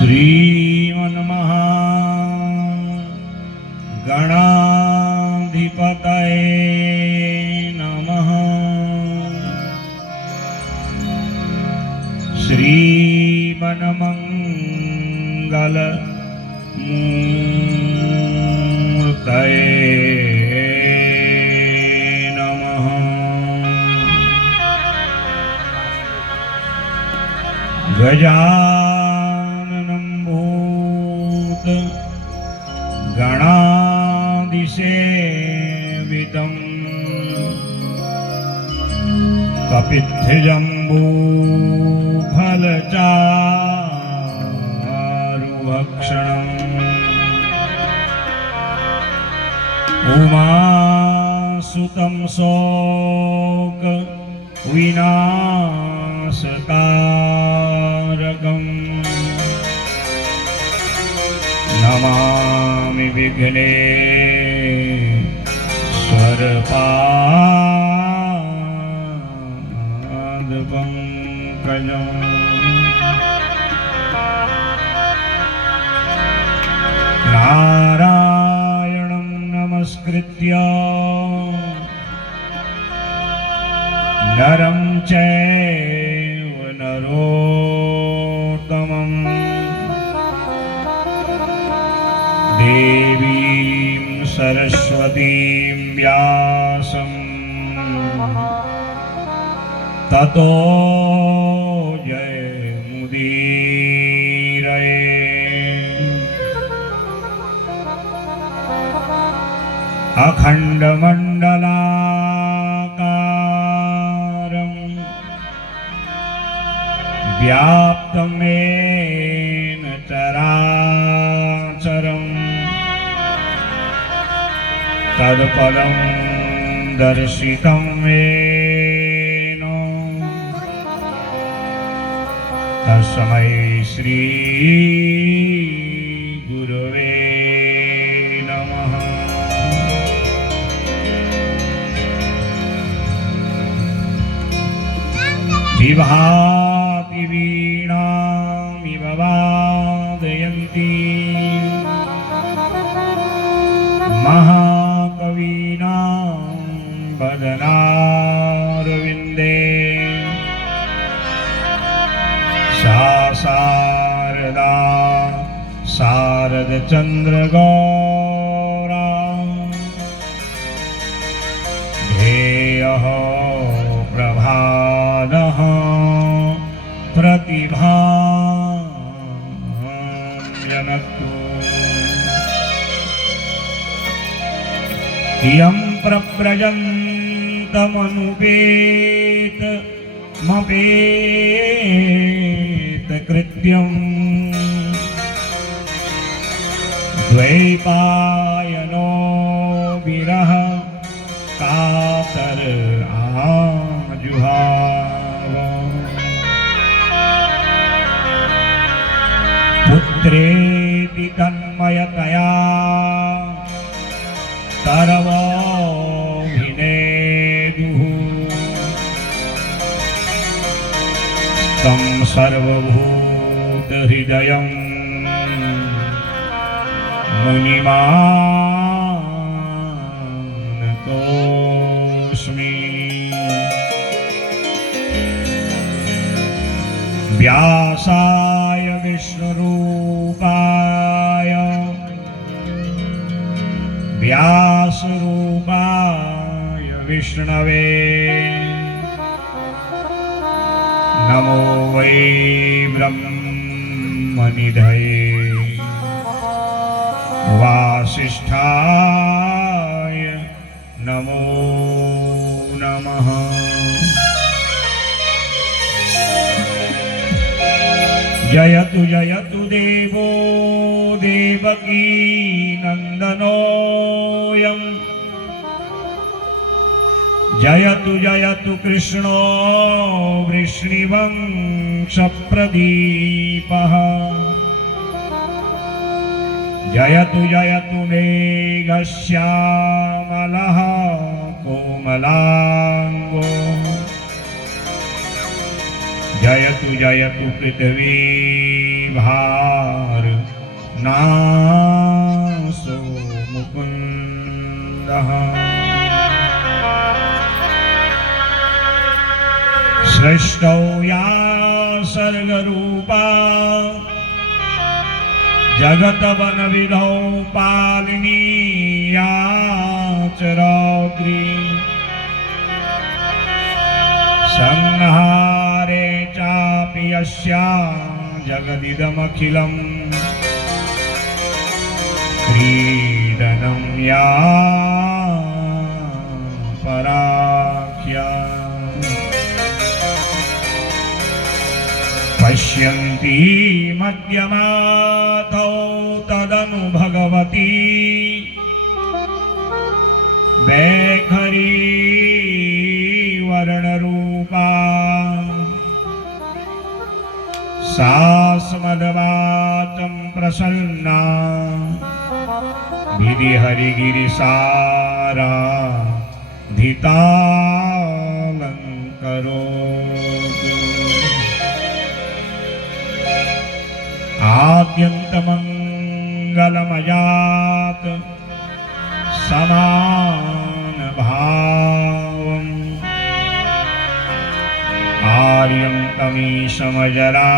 श्रीमन्महागणाधिपतये नमः। श्रीमन्मङ्गलमूर्तये नमः। गजाननं भूतगणाधिसेवितं कपित्थजम्बूफलचारुभक्षणम् उमासुतं शोकविनाशकारकम् नमामि विघ्नेश्वरपादपङ्कजम्। नारायणं नमस्कृत्य नरं चैव नरोत्तमम् देवीं सरस्वतीं व्यासं ततो जयमुदीरये। अखण्डमण्डलाकारं व्याप्तं येन चराचरम् तत्पदं दर्शितं येन तस्मै श्री गुरवे नमः। विभाति वीणामिव वादयन्ती महाकवीनां वदनारविन्दे सा शारदा शारदचन्द्रगौरा ध्येयः प्रभानः प्रतिभानक्तु इयं प्रव्रजन्तमनुपेतमपेतकृत्यं द्वैपायनो विरह कातर आजुहाव। पुत्रेति तन्मयतया तरवोऽभिनेदुः तं सर्वभूतहृदयं मुनिमानतोऽस्मि। व्यासाय विष्णुरूपाय व्यासरूपाय विष्णवे नमो वै ब्रह्मनिधये वासिष्ठाय नमो नमः। जयतु जयतु देवो देवकी नन्दनोऽयं जयतु जयतु कृष्णो वृष्णिवंशप्रदीपः जयतु जयतु मेघश्यामलः कोमलांगो जयतु जयतु पृथ्वी भार नासो मुकुन्दः सृष्टौ या सर्गरूपा जगतवनविधौ पालिनी या च रौद्री संहारे चापि यस्या जगदिदमखिलं क्रीडनं या पराख्या पश्यन्ती मध्यमाथौ तदनु भगवती वैखरी वर्णरूपा सा स्मद्वाचं प्रसन्ना विधिहरिगिरिसारा धितालङ्करोतु आद्यन्तमङ्गलमयात् समानभावम् आर्यं तमीशमजरा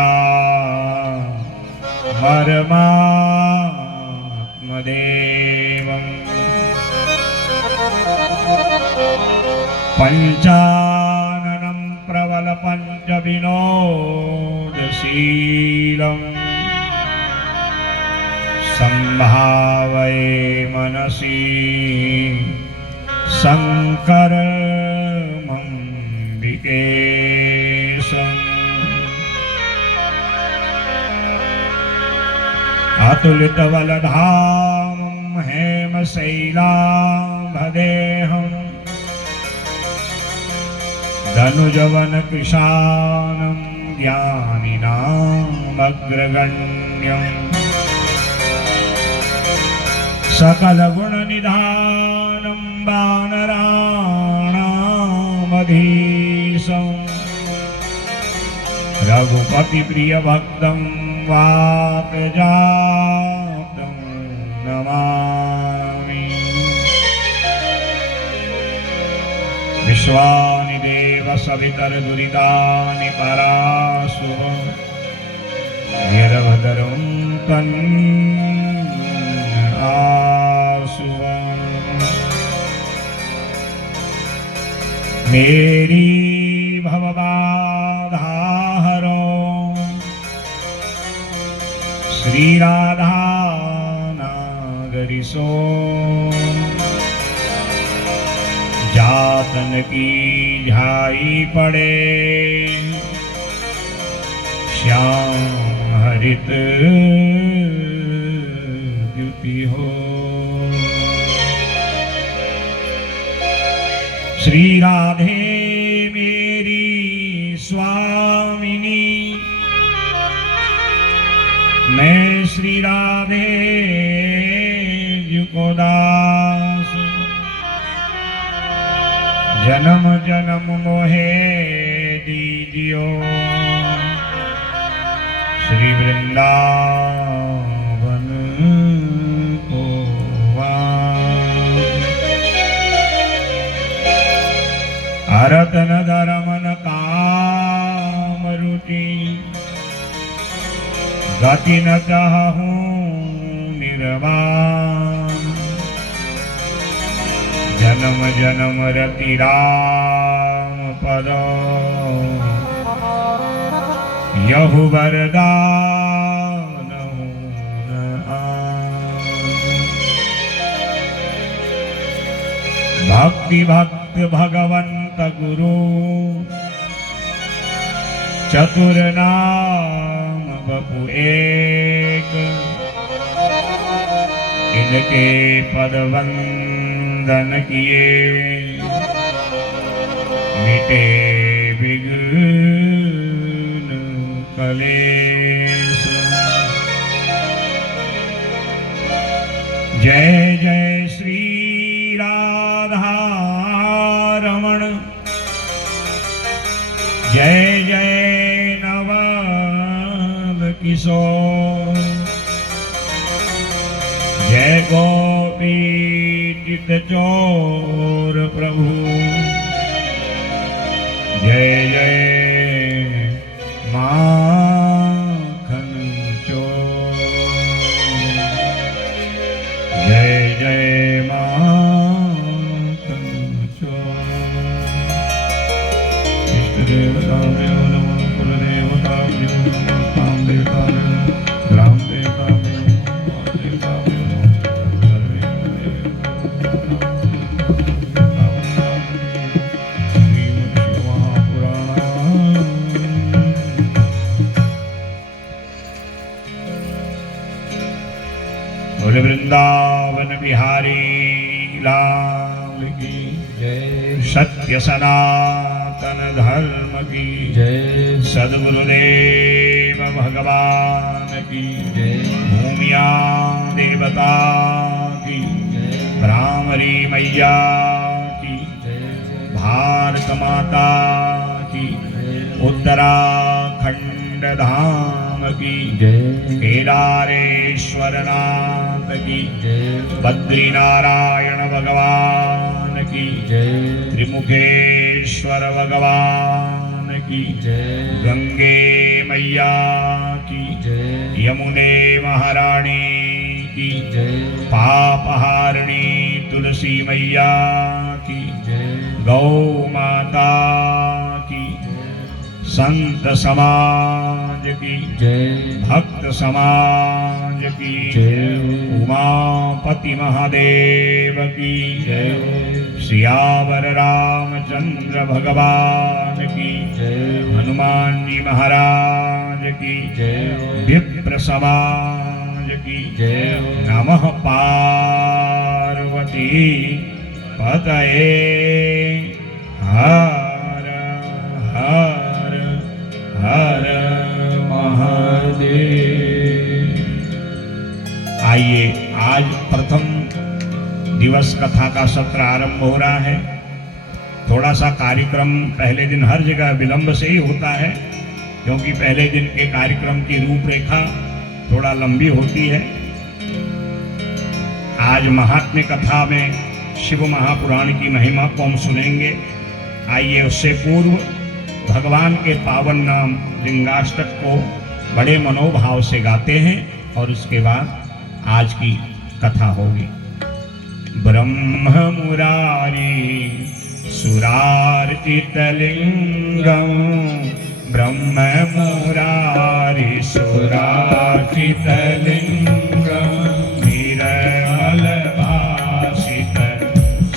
परमात्मदेवम् पञ्चाननं प्रबलपञ्चविनोदशीलम् संभावये मनसि शङ्करमम्बिकेशम् अतुलितबलधामं हेमशैलाभदेहम् धनुजवनकृशानं ज्ञानिनामग्रगण्यम् सकलगुणनिधानं वानराणामधीशं रघुपतिप्रियभक्तं वातजातं नमामि। विश्वानि देव सवितरदुरितानि पराशुः वीरभद्रं आशुः मेरी भवबाधाहरो श्री राधा नागरिसो जातन की झाई पड़े श्याम हरित द्युति हो। श्री राधे मेरी स्वामिनी मैं श्री राधे को दास जन्म जन्म मोहे दीजियो श्री वृंदावन को अरतन धरमन काम रुचि गति न चाहूं निर्वाण जन्म जन्म रति राम पदो यहु वरदान भक्ति भक्त भगवंत गुरु चतुर नाम बपु एक इनके पद वंदन किए मिटे विघ्न कलेश। जय जय श्री राधा रमण जय जय नवद सो जय गोपी चित चोर प्रभु जय जय माखन चोर जय जय माखन चोर इष्ट देवताभ्यो नमः कुल देवताभ्यो नमः काम देवताभ्यो ग्राम देवताभ्यो देवताभ्यो वृंदावन बिहारी लाल की जय सत्य सनातन धर्म की जय सद्गुरुदेव भगवान की जय भूमिया देवता की जय भ्रामरी मैया की जय भारत माता की उत्तराखंड धाम की जय केदारेश्वर नाथ की जय बद्रीनारायण भगवान की जय त्रिमुखेश्वर भगवान की जय गंगे मैया की जय यमुने महारानी की जय पापहारिणी तुलसी मैया की जय गौ माता की संत समाज की जय भक्त समाज की जय उमापति महादेव की जय सियावर रामचंद्र भगवान की जय हनुमान जी महाराज की जय विप्र समाज की जय नमः पार्वती पतये हर हर हर महादेव। आइए, आज प्रथम दिवस कथा का सत्र आरंभ हो रहा है। थोड़ा सा कार्यक्रम पहले दिन हर जगह विलंब से ही होता है, क्योंकि पहले दिन के कार्यक्रम की रूपरेखा थोड़ा लंबी होती है। आज महात्म्य कथा में शिव महापुराण की महिमा को हम सुनेंगे। आइए, उससे पूर्व भगवान के पावन नाम लिंगाष्टक को बड़े मनोभाव से गाते हैं और उसके बाद आज की कथा होगी। ब्रह्म मुरारी सुरार्चितलिंगम ब्रह्म मुरारी सुरार्चितलिंगम निर्मल भासित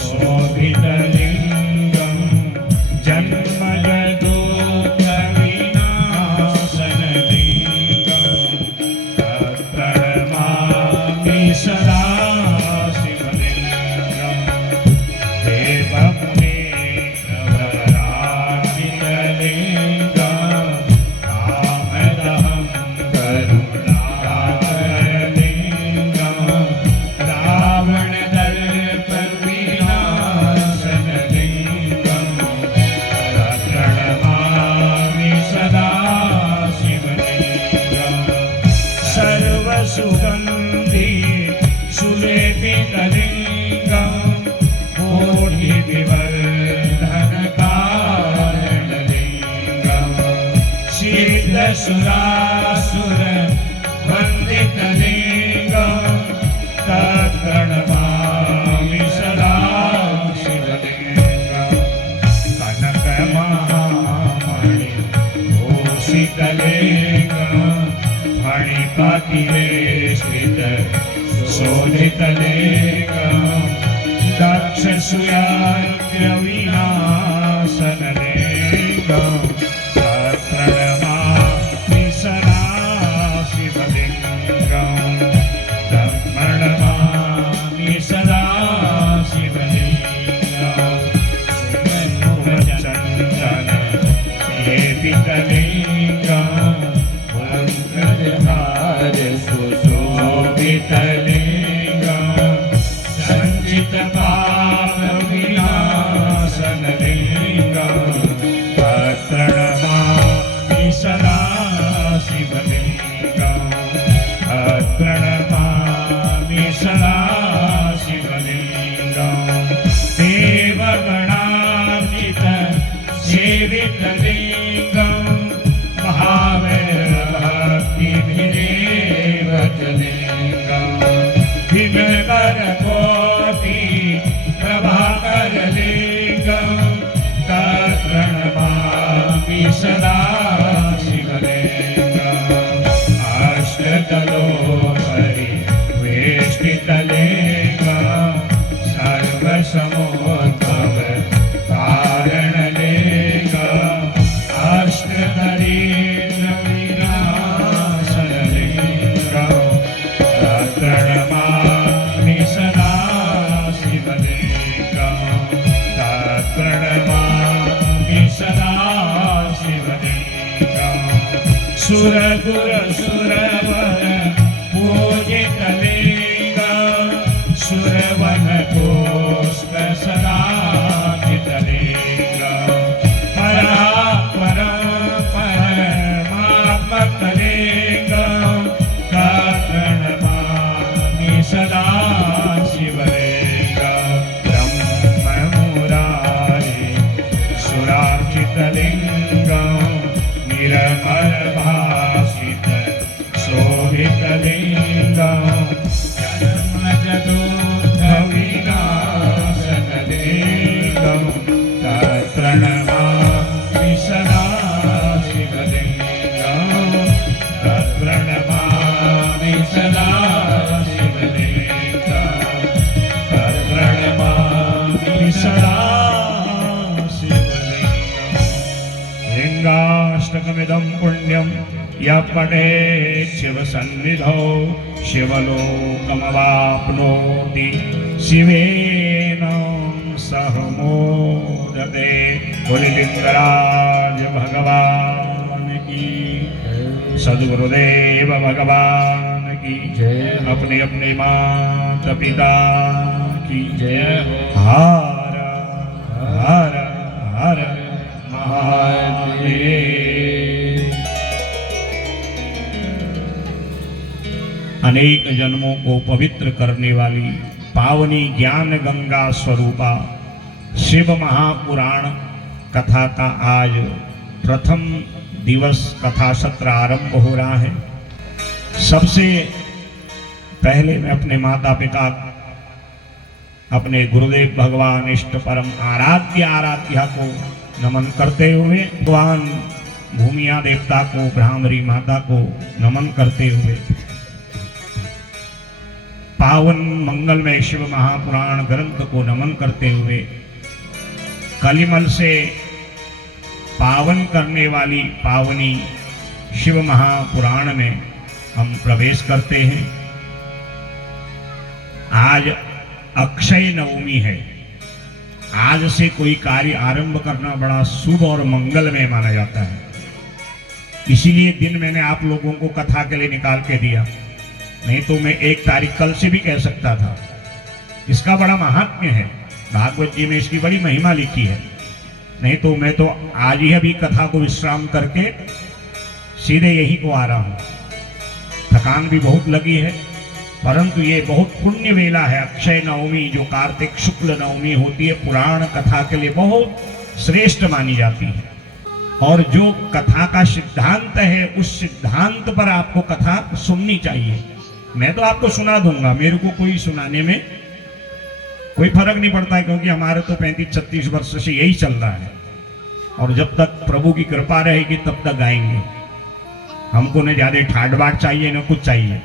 शोभितलिंगम जन्मज दुःख विनाशन लिंगम प्रणमामि सदा शिवलिंगम देवमुनीन्द्रवराजितलिंगम कामदहं करुणाकरलिंगम रावणदर्पविनाशनलिंगम प्रणमामि सदा शिवलिंगम सर्वसुगन्धि सुलेपितलिंगम कोटिविवर्धनकारणलिंगम सिद्धसुरासुर वन्दितलिंगम तत्प्रणमामि सदा शिवलिंगम कनकमहामणि भूषितलिंगम फणिपतिरे स्थित शोभितलिंगम दक्षसुयाज्ञविनाशनलिंगम प्रणमामि सदा शिवलिंगम प्रणमामि सदा शिवलिंगम चन्दन लेपितलिंगम वक्रहार सुशोभितलिंगम संचित पाप विनाशनलिंगम प्रणमामि सदा शिवलिंगम शोभितलिङ्गं कर्मजदोद्धविनाशनलिङ्गं तत्प्रणमामि सदा शिवलिङ्गं तत्प्रणमामि सदा शिवलिङ्गं तत्प्रणमामि सदा लिंगाष्टकमिदं पुण्यं यः पठेत् शिवसन्निधौ शिवलोकमवाप्नोति शिवेन सह मोदते। बोले लिंगराज भगवान की, सद्गुरुदेव भगवान की जय। अपने अपने माता पिता की जय। हर हर हर अनेक जन्मों को पवित्र करने वाली पावनी ज्ञान गंगा स्वरूपा शिव महापुराण कथा का आज प्रथम दिवस कथा सत्र आरंभ हो रहा है। सबसे पहले मैं अपने माता पिता, अपने गुरुदेव भगवान इष्ट परम आराध्या को नमन करते हुए, भगवान भूमिया देवता को, ब्राह्मणी माता को नमन करते हुए, पावन मंगलमय शिव महापुराण ग्रंथ को नमन करते हुए, कलिमल से पावन करने वाली पावनी शिव महापुराण में हम प्रवेश करते हैं। आज अक्षय नवमी है। आज से कोई कार्य आरंभ करना बड़ा शुभ और मंगलमय माना जाता है। इसीलिए दिन मैंने आप लोगों को कथा के लिए निकाल के दिया, नहीं तो मैं 1 तारीख कल से भी कह सकता था। इसका बड़ा महात्म्य है, भागवत जी में इसकी बड़ी महिमा लिखी है। नहीं तो मैं तो आज ही अभी कथा को विश्राम करके सीधे यहीं को आ रहा हूँ। थकान भी बहुत लगी है, परंतु ये बहुत पुण्य वेला है। अक्षय नवमी जो कार्तिक शुक्ल नवमी होती है, पुराण कथा के लिए बहुत श्रेष्ठ मानी जाती है। और जो कथा का सिद्धांत है, उस सिद्धांत पर आपको कथा सुननी चाहिए। मैं तो आपको सुना दूंगा, मेरे को कोई सुनाने में कोई फर्क नहीं पड़ता है, क्योंकि हमारे तो 35-36 वर्ष से यही चल रहा है। और जब तक प्रभु की कृपा रहेगी तब तक गाएंगे। हमको न ज्यादा ठाट बाट चाहिए न कुछ चाहिए।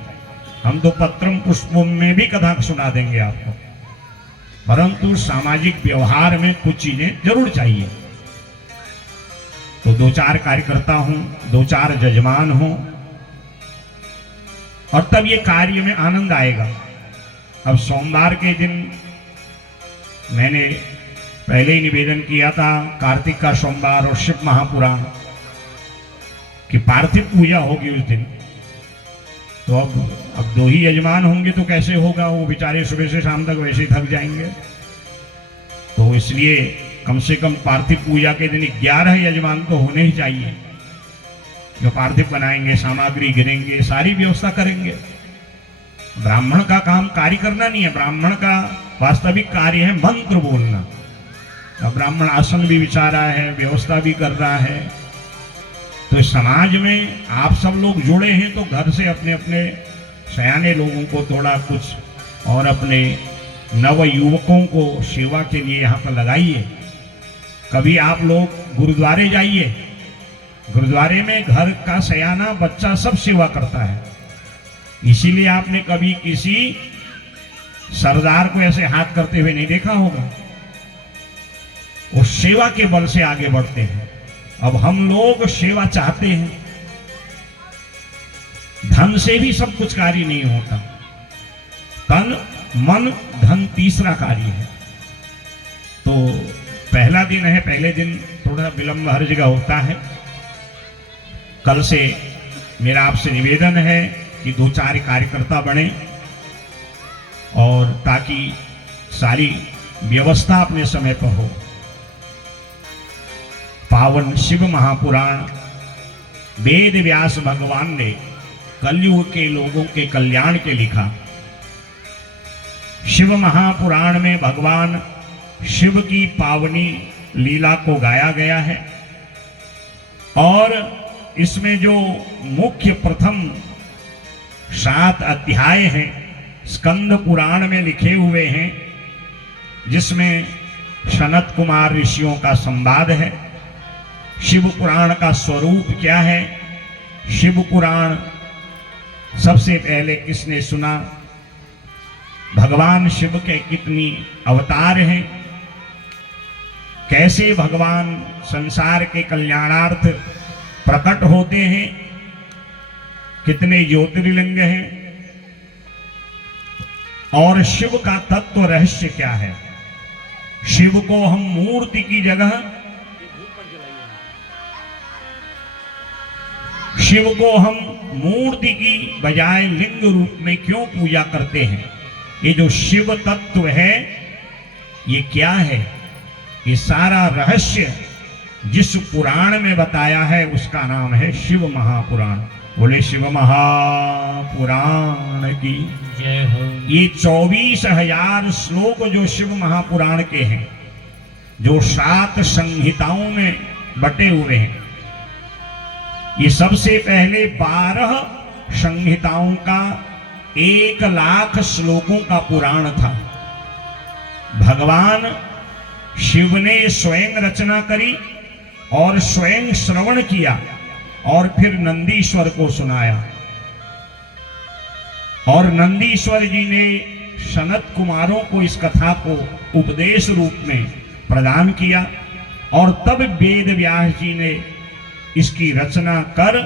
हम तो पत्रम पुष्पम में भी कथा सुना देंगे आपको, परंतु सामाजिक व्यवहार में कुछ चीजें जरूर चाहिए। तो 2-4 कार्यकर्ता हूं, 2-4 जजमान हों, और तब ये कार्य में आनंद आएगा। अब सोमवार के दिन मैंने पहले ही निवेदन किया था, कार्तिक का सोमवार और शिव महापुराण की पार्थिव पूजा होगी उस दिन। तो अब 2 ही यजमान होंगे तो कैसे होगा, वो बेचारे सुबह से शाम तक वैसे ही थक जाएंगे। तो इसलिए कम से कम पार्थिव पूजा के दिन 11 यजमान तो होने ही चाहिए, जो पार्थिव बनाएंगे, सामग्री गिरेंगे, सारी व्यवस्था करेंगे। ब्राह्मण का काम कार्य करना नहीं है, ब्राह्मण का वास्तविक कार्य है मंत्र बोलना। अब ब्राह्मण आसन भी बिछा रहा है, व्यवस्था भी कर रहा है। तो समाज में आप सब लोग जुड़े हैं, तो घर से अपने अपने सयाने लोगों को थोड़ा कुछ, और अपने नव युवकों को सेवा के लिए यहाँ पर लगाइए। कभी आप लोग गुरुद्वारे जाइए, गुरुद्वारे में घर का सयाना बच्चा सब सेवा करता है। इसीलिए आपने कभी किसी सरदार को ऐसे हाथ करते हुए नहीं देखा होगा। वो सेवा के बल से आगे बढ़ते हैं। अब हम लोग सेवा चाहते हैं, धन से भी सब कुछ कार्य नहीं होता। तन मन धन तीसरा कार्य है। तो पहला दिन है, पहले दिन थोड़ा विलंब हर जगह होता है। कल से मेरा आपसे निवेदन है कि 2-4 कार्यकर्ता बने, और ताकि सारी व्यवस्था अपने समय पर हो। पावन शिव महापुराण वेद व्यास भगवान ने कलयुग के लोगों के कल्याण के लिखा। शिव महापुराण में भगवान शिव की पावनी लीला को गाया गया है, और इसमें जो मुख्य प्रथम 7 अध्याय हैं, स्कंद पुराण में लिखे हुए हैं, जिसमें सनत कुमार ऋषियों का संवाद है। शिव पुराण का स्वरूप क्या है, शिव पुराण सबसे पहले किसने सुना, भगवान शिव के कितनी अवतार हैं, कैसे भगवान संसार के कल्याणार्थ प्रकट होते हैं, कितने ज्योतिर्लिंग हैं, और शिव का तत्व रहस्य क्या है। शिव को हम मूर्ति की जगह, शिव को हम मूर्ति की बजाय लिंग रूप में क्यों पूजा करते हैं। ये जो शिव तत्व है ये क्या है, ये सारा रहस्य जिस पुराण में बताया है उसका नाम है शिव महापुराण। बोले शिव महापुराण की जय हो। ये 24,000 श्लोक जो शिव महापुराण के हैं, जो 7 संहिताओं में बटे हुए हैं, ये सबसे पहले 12 संहिताओं का 1,00,000 श्लोकों का पुराण था। भगवान शिव ने स्वयं रचना करी और स्वयं श्रवण किया और फिर नंदीश्वर को सुनाया, और नंदीश्वर जी ने सनत कुमारों को इस कथा को उपदेश रूप में प्रदान किया, और तब वेद व्यास जी ने इसकी रचना कर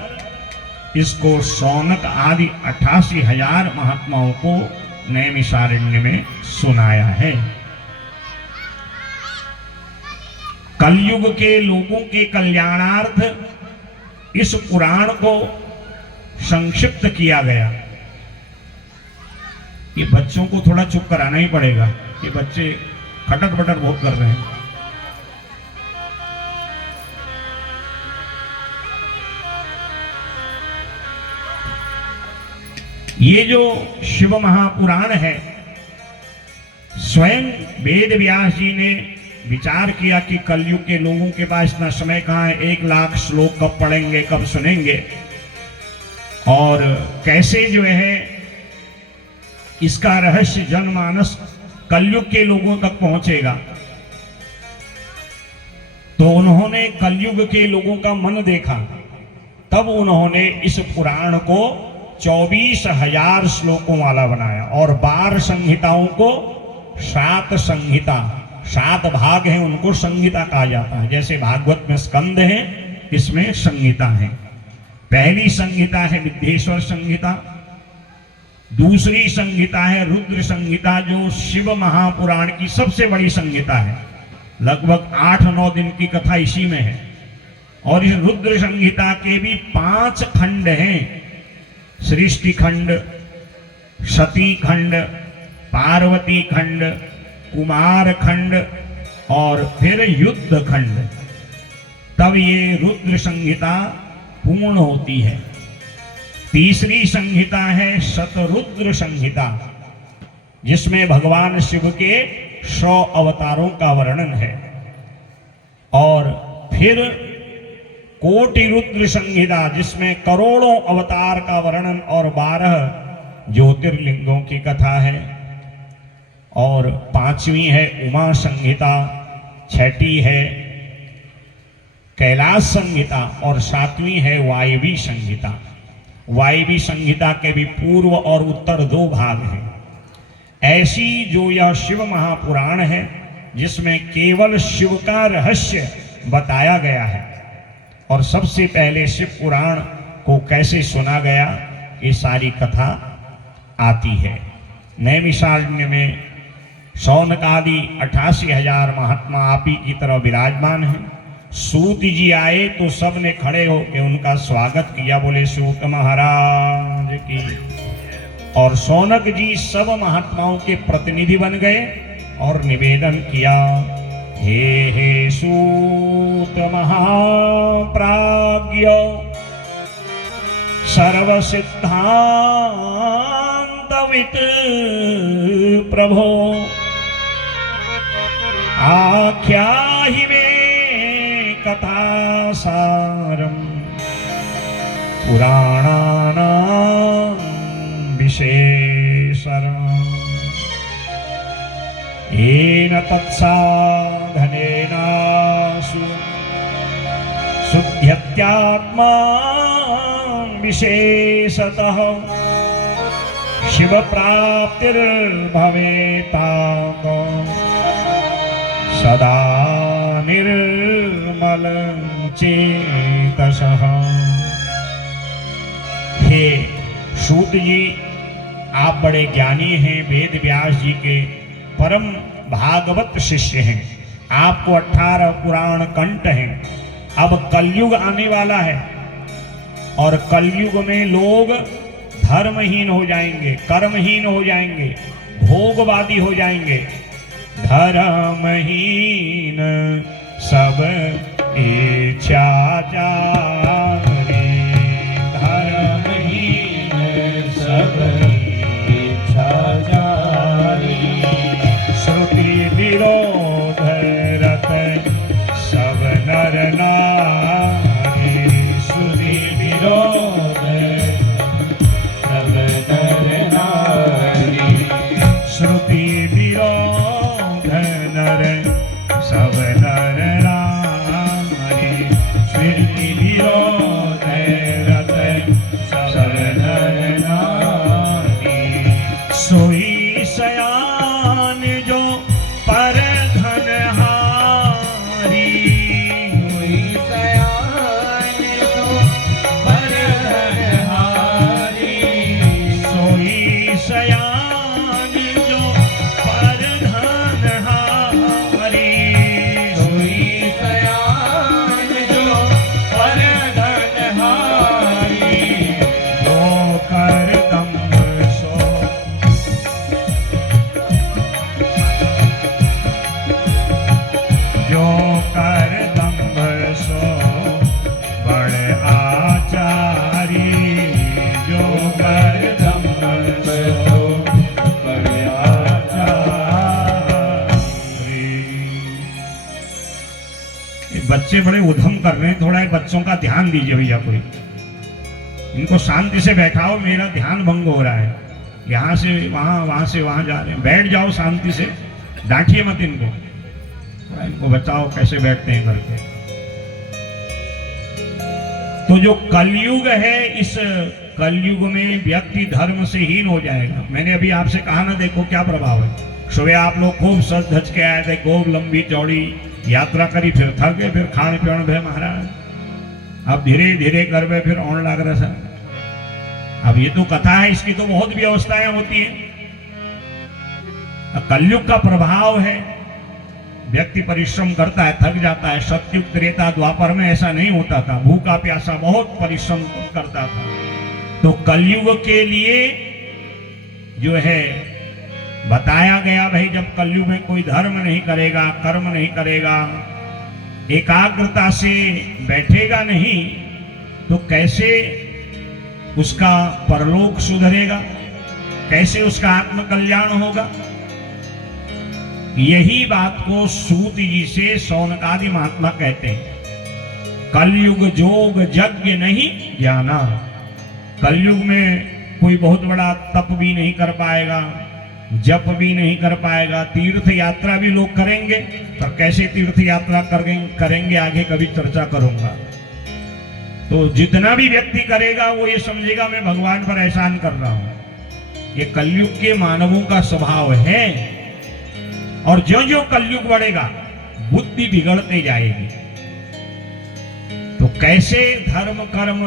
इसको शौनक आदि 88,000 महात्माओं को नैमिषारण्य में सुनाया है। कलयुग के लोगों के कल्याणार्थ इस पुराण को संक्षिप्त किया गया। ये बच्चों को थोड़ा चुप कराना ही पड़ेगा, ये बच्चे खटर बटर बहुत कर रहे हैं। ये जो शिव महापुराण है, स्वयं वेद व्यास जी ने विचार किया कि कलयुग के लोगों के पास इतना समय कहाँ है, 1,00,000 श्लोक कब पढ़ेंगे, कब सुनेंगे, और कैसे जो है इसका रहस्य जनमानस कलयुग के लोगों तक पहुंचेगा। तो उन्होंने कलयुग के लोगों का मन देखा, तब उन्होंने इस पुराण को 24,000 श्लोकों वाला बनाया, और 12 संहिताओं को 7 संहिता, 7 भाग हैं, उनको संहिता कहा जाता है। जैसे भागवत में स्कंद है, इसमें संहिता है। पहली संहिता है विद्येश्वर संहिता, दूसरी संहिता है रुद्र संहिता, जो शिव महापुराण की सबसे बड़ी संहिता है। लगभग 8-9 दिन की कथा इसी में है। और इस रुद्र संहिता के भी 5 खंड हैं, सृष्टि खंड, सती खंड, पार्वती खंड, कुमार खंड और फिर युद्ध खंड। तब ये रुद्र संहिता पूर्ण होती है। तीसरी संहिता है शतरुद्र संहिता, जिसमें भगवान शिव के 100 अवतारों का वर्णन है। और फिर कोटि रुद्र संहिता, जिसमें करोड़ों अवतार का वर्णन और 12 ज्योतिर्लिंगों की कथा है। और 5वीं है उमा संहिता, 6ठी है कैलाश संहिता, और 7वीं है वायवी संहिता। वायवी संहिता के भी पूर्व और उत्तर 2 भाग हैं। ऐसी जो यह शिव महापुराण है, जिसमें केवल शिव का रहस्य बताया गया है। और सबसे पहले शिव पुराण को कैसे सुना गया, ये सारी कथा आती है। नैमिषारण्य में शौनक आदि 88,000 महात्मा आप ही की तरह विराजमान हैं। सूत जी आए तो सब ने खड़े होकर उनका स्वागत किया। बोले सूत महाराज की। और शौनक जी सब महात्माओं के प्रतिनिधि बन गए और निवेदन किया, हे सूत महाप्राज्ञ सर्व सिद्धांतवित प्रभो, आख्याहि मे कथासारं पुराणानां विशेषणम् येन तत्साधनेनासु शुद्ध्यत्यात्मा विशेषतः शिव प्राप्तिर्भवेताम् सदा निर्मल चेतसः। हे सूत जी, आप बड़े ज्ञानी हैं, वेद व्यास जी के परम भागवत शिष्य हैं। आपको 18 पुराण कंठ हैं। अब कलयुग आने वाला है और कलयुग में लोग धर्महीन हो जाएंगे, कर्महीन हो जाएंगे, भोगवादी हो जाएंगे। धर्महीन सब इच्छाचारी, धर्महीन सब इच्छाचारी, श्रुति विरोध रत सब नर नारी, श्रुति विरोध सब नर नारी, श्रुति विरोध नर सब नर नारी, श्रुति विरोध रत सब नर नारी। सोई सयान जो पर धनहारी, सोई सयान जो पर धनहारी, सोई सयान जो पर धनहारी, सोई सयान जो पर धनहारी, जो कर दम्भ सो, जो कर दम्भ सो बड़ आचारी, जो कर दम्भ सो बड़ आचारी। ये बच्चे बड़े उधम कर रहे हैं, थोड़ा ये बच्चों का ध्यान दीजिए भैया। कोई इनको शांति से बैठाओ, मेरा ध्यान भंग हो रहा है। यहाँ से वहाँ, वहाँ से वहाँ जा रहे हैं। बैठ जाओ शांति से, डांटिए मत इनको, थोड़ा इनको बताओ कैसे बैठते हैं करके। तो जो कलयुग है, इस कलयुग में व्यक्ति धर्म से हीन हो जाएगा। मैंने अभी आपसे कहा ना, देखो क्या प्रभाव है। सुबह आप लोग खूब सज धज के आए थे, खूब लंबी चौड़ी यात्रा करी, फिर थक गए, फिर खान पियण भे महाराज। अब धीरे धीरे कर में फिर ऑन लग रहा था। अब ये तो कथा है, इसकी तो बहुत व्यवस्थाएं होती हैं। कलयुग का प्रभाव है, व्यक्ति परिश्रम करता है, थक जाता है। सतयुग त्रेता द्वापर में ऐसा नहीं होता था, भूखा प्यासा बहुत परिश्रम करता था। तो कलयुग के लिए जो है बताया गया, भाई जब कलयुग में कोई धर्म नहीं करेगा, कर्म नहीं करेगा, एकाग्रता से बैठेगा नहीं, तो कैसे उसका परलोक सुधरेगा, कैसे उसका आत्म कल्याण होगा। यही बात को सूत जी से शौनकादि महात्मा कहते हैं। कलयुग जोग यज्ञ नहीं जाना। कलयुग में कोई बहुत बड़ा तप भी नहीं कर पाएगा, जप भी नहीं कर पाएगा, तीर्थ यात्रा भी लोग करेंगे, पर कैसे तीर्थ यात्रा करेंगे आगे कभी चर्चा करूंगा। तो जितना भी व्यक्ति करेगा वो ये समझेगा मैं भगवान पर एहसान कर रहा हूं। ये कलयुग के मानवों का स्वभाव है। और जो जो कलयुग बढ़ेगा बुद्धि बिगड़ते जाएगी। तो कैसे धर्म कर्म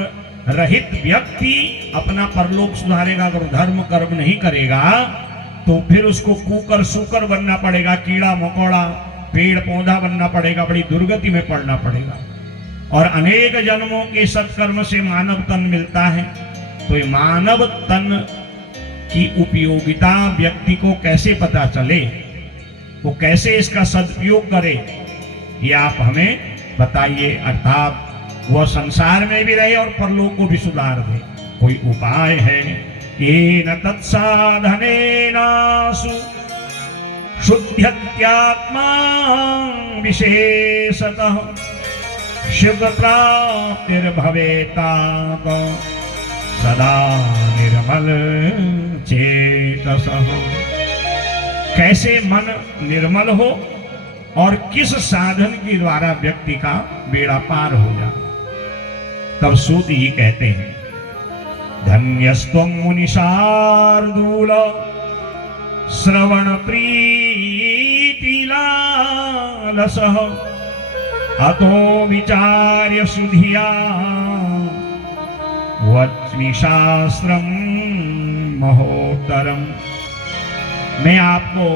रहित व्यक्ति अपना परलोक सुधारेगा? अगर धर्म कर्म नहीं करेगा तो फिर उसको कुकर सुकर बनना पड़ेगा, कीड़ा मकोड़ा पेड़ पौधा बनना पड़ेगा, बड़ी दुर्गति में पड़ना पड़ेगा। और अनेक जन्मों के सत्कर्म से मानव तन मिलता है। तो ये मानव तन की उपयोगिता व्यक्ति को कैसे पता चले, वो कैसे इसका सदुपयोग करे, ये आप हमें बताइए। अर्थात वह संसार में भी रहे और परलोक को भी सुधार दे। कोई उपाय है? येन तत्साधनेनासु शुद्ध्यत्यात्मा विशेषतः शिव प्राप्तिर्भवेताम् सदा निर्मल चेतसः, कैसे मन निर्मल हो और किस साधन के द्वारा व्यक्ति का बेड़ा पार हो जाए। तब सूत जी कहते हैं, धन्यस्त्वं मुनिशार्दूल श्रवण प्रीतिलालसः, अतो विचार्य सुधिया वच्मि शास्त्रम महोत्तरम। मैं आपको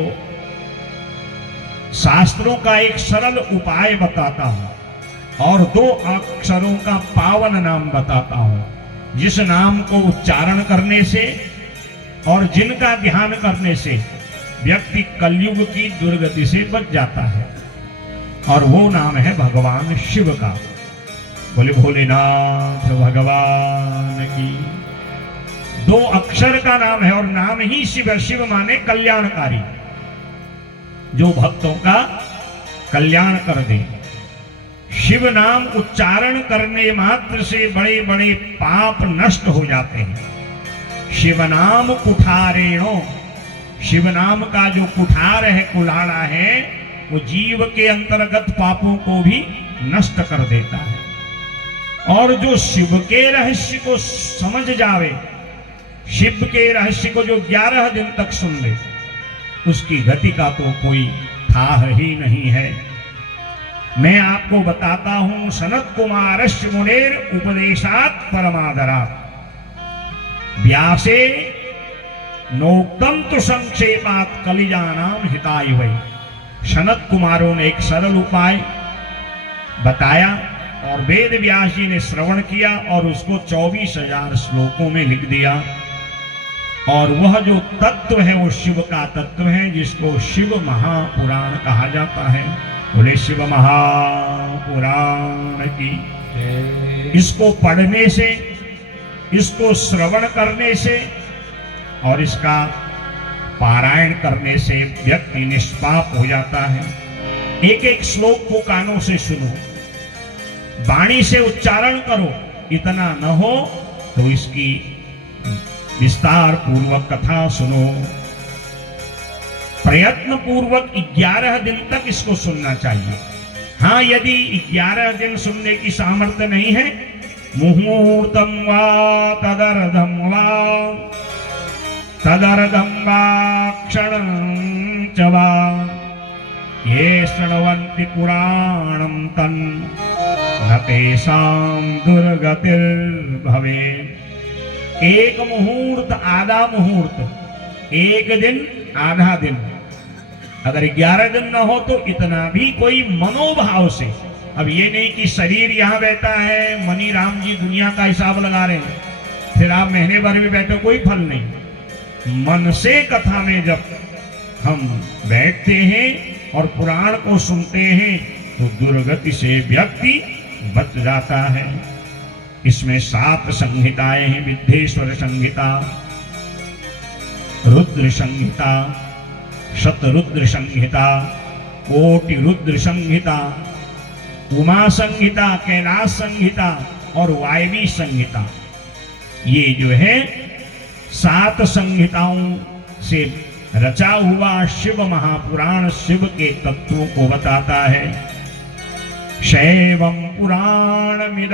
शास्त्रों का एक सरल उपाय बताता हूं और 2 अक्षरों का पावन नाम बताता हूं, जिस नाम को उच्चारण करने से और जिनका ध्यान करने से व्यक्ति कलयुग की दुर्गति से बच जाता है। और वो नाम है भगवान शिव का। बोले भोलेनाथ भगवान की। 2 अक्षर का नाम है और नाम ही शिव। शिव माने कल्याणकारी, जो भक्तों का कल्याण कर दे। शिव नाम उच्चारण करने मात्र से बड़े बड़े पाप नष्ट हो जाते हैं। शिव नाम कुठारेणो, शिव नाम का जो कुठार है, कुलाड़ा है, वो जीव के अंतर्गत पापों को भी नष्ट कर देता है। और जो शिव के रहस्य को समझ जावे, शिव के रहस्य को जो 11 दिन तक सुन ले, उसकी गति का तो कोई था ही नहीं है। मैं आपको बताता हूं, सनत कुमारस्य मुनेर उपदेशात् परमादरात् व्यासे नोक्तम तो संक्षेपात् कलिजानाम हिताय वै। सनत कुमारों ने एक सरल उपाय बताया और वेद व्यास जी ने श्रवण किया और उसको 24,000 श्लोकों में लिख दिया। और वह जो तत्व है वो शिव का तत्व है, जिसको शिव महापुराण कहा जाता है। बोले शिव महापुराण की। इसको पढ़ने से, इसको श्रवण करने से और इसका पारायण करने से व्यक्ति निष्पाप हो जाता है। एक एक श्लोक को कानों से सुनो, वाणी से उच्चारण करो। इतना न हो तो इसकी विस्तार पूर्वक कथा सुनो। प्रयत्न पूर्वक 11 दिन तक इसको सुनना चाहिए। हाँ, यदि 11 दिन सुनने की सामर्थ्य नहीं है, मुहूर्तम वा तदर्धम वा क्षणं च वा ये शृण्वन्ति पुराणं तन् न तेषां दुर्गतिर्भवेत्। एक मुहूर्त, आधा मुहूर्त, एक दिन, आधा दिन। अगर 11 दिन न हो तो इतना भी कोई मनोभाव से। अब ये नहीं कि शरीर यहां बैठा है, मनी राम जी दुनिया का हिसाब लगा रहे हैं, फिर आप महीने भर भी बैठे, कोई फल नहीं। मन से कथा में जब हम बैठते हैं और पुराण को सुनते हैं तो दुर्गति से व्यक्ति बच जाता है। इसमें 7 संहिताएं हैं। विद्येश्वर संहिता, रुद्र संहिता, शतरुद्र संहिता, कोटि रुद्र संहिता, उमा संहिता, कैलाश संहिता और वायवी संहिता। ये जो है 7 संहिताओं से रचा हुआ शिव महापुराण शिव के तत्वों को बताता है। शैवं पुराणमिदमात्ममिदां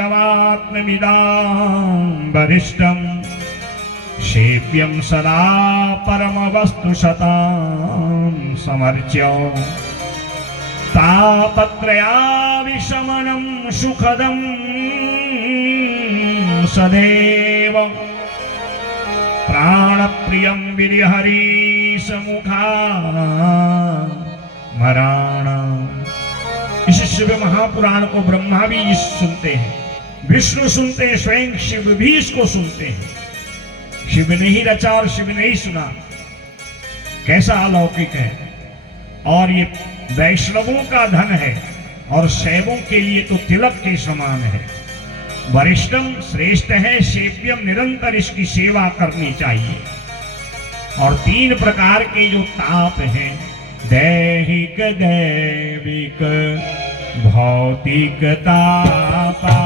वरिष्ठं सेव्यं सदा परमवस्तु शतां समर्च्य तापत्रयाविशमनं सुखदं सदैव प्राणप्रियं विहरीशमुखामराणा। इस शिव महापुराण को ब्रह्मा भी सुनते हैं, विष्णु सुनते हैं, स्वयं शिव भी इसको सुनते हैं। शिव ने ही रचा और शिव ने ही सुना। कैसा अलौकिक है। और ये वैष्णवों का धन है और शैवों के लिए तो तिलक के समान है। वरिष्ठम श्रेष्ठ है, सेव्यम निरंतर इसकी सेवा करनी चाहिए। और 3 प्रकार के जो ताप हैं, दैहिक, दैविक, भौतिक तापा।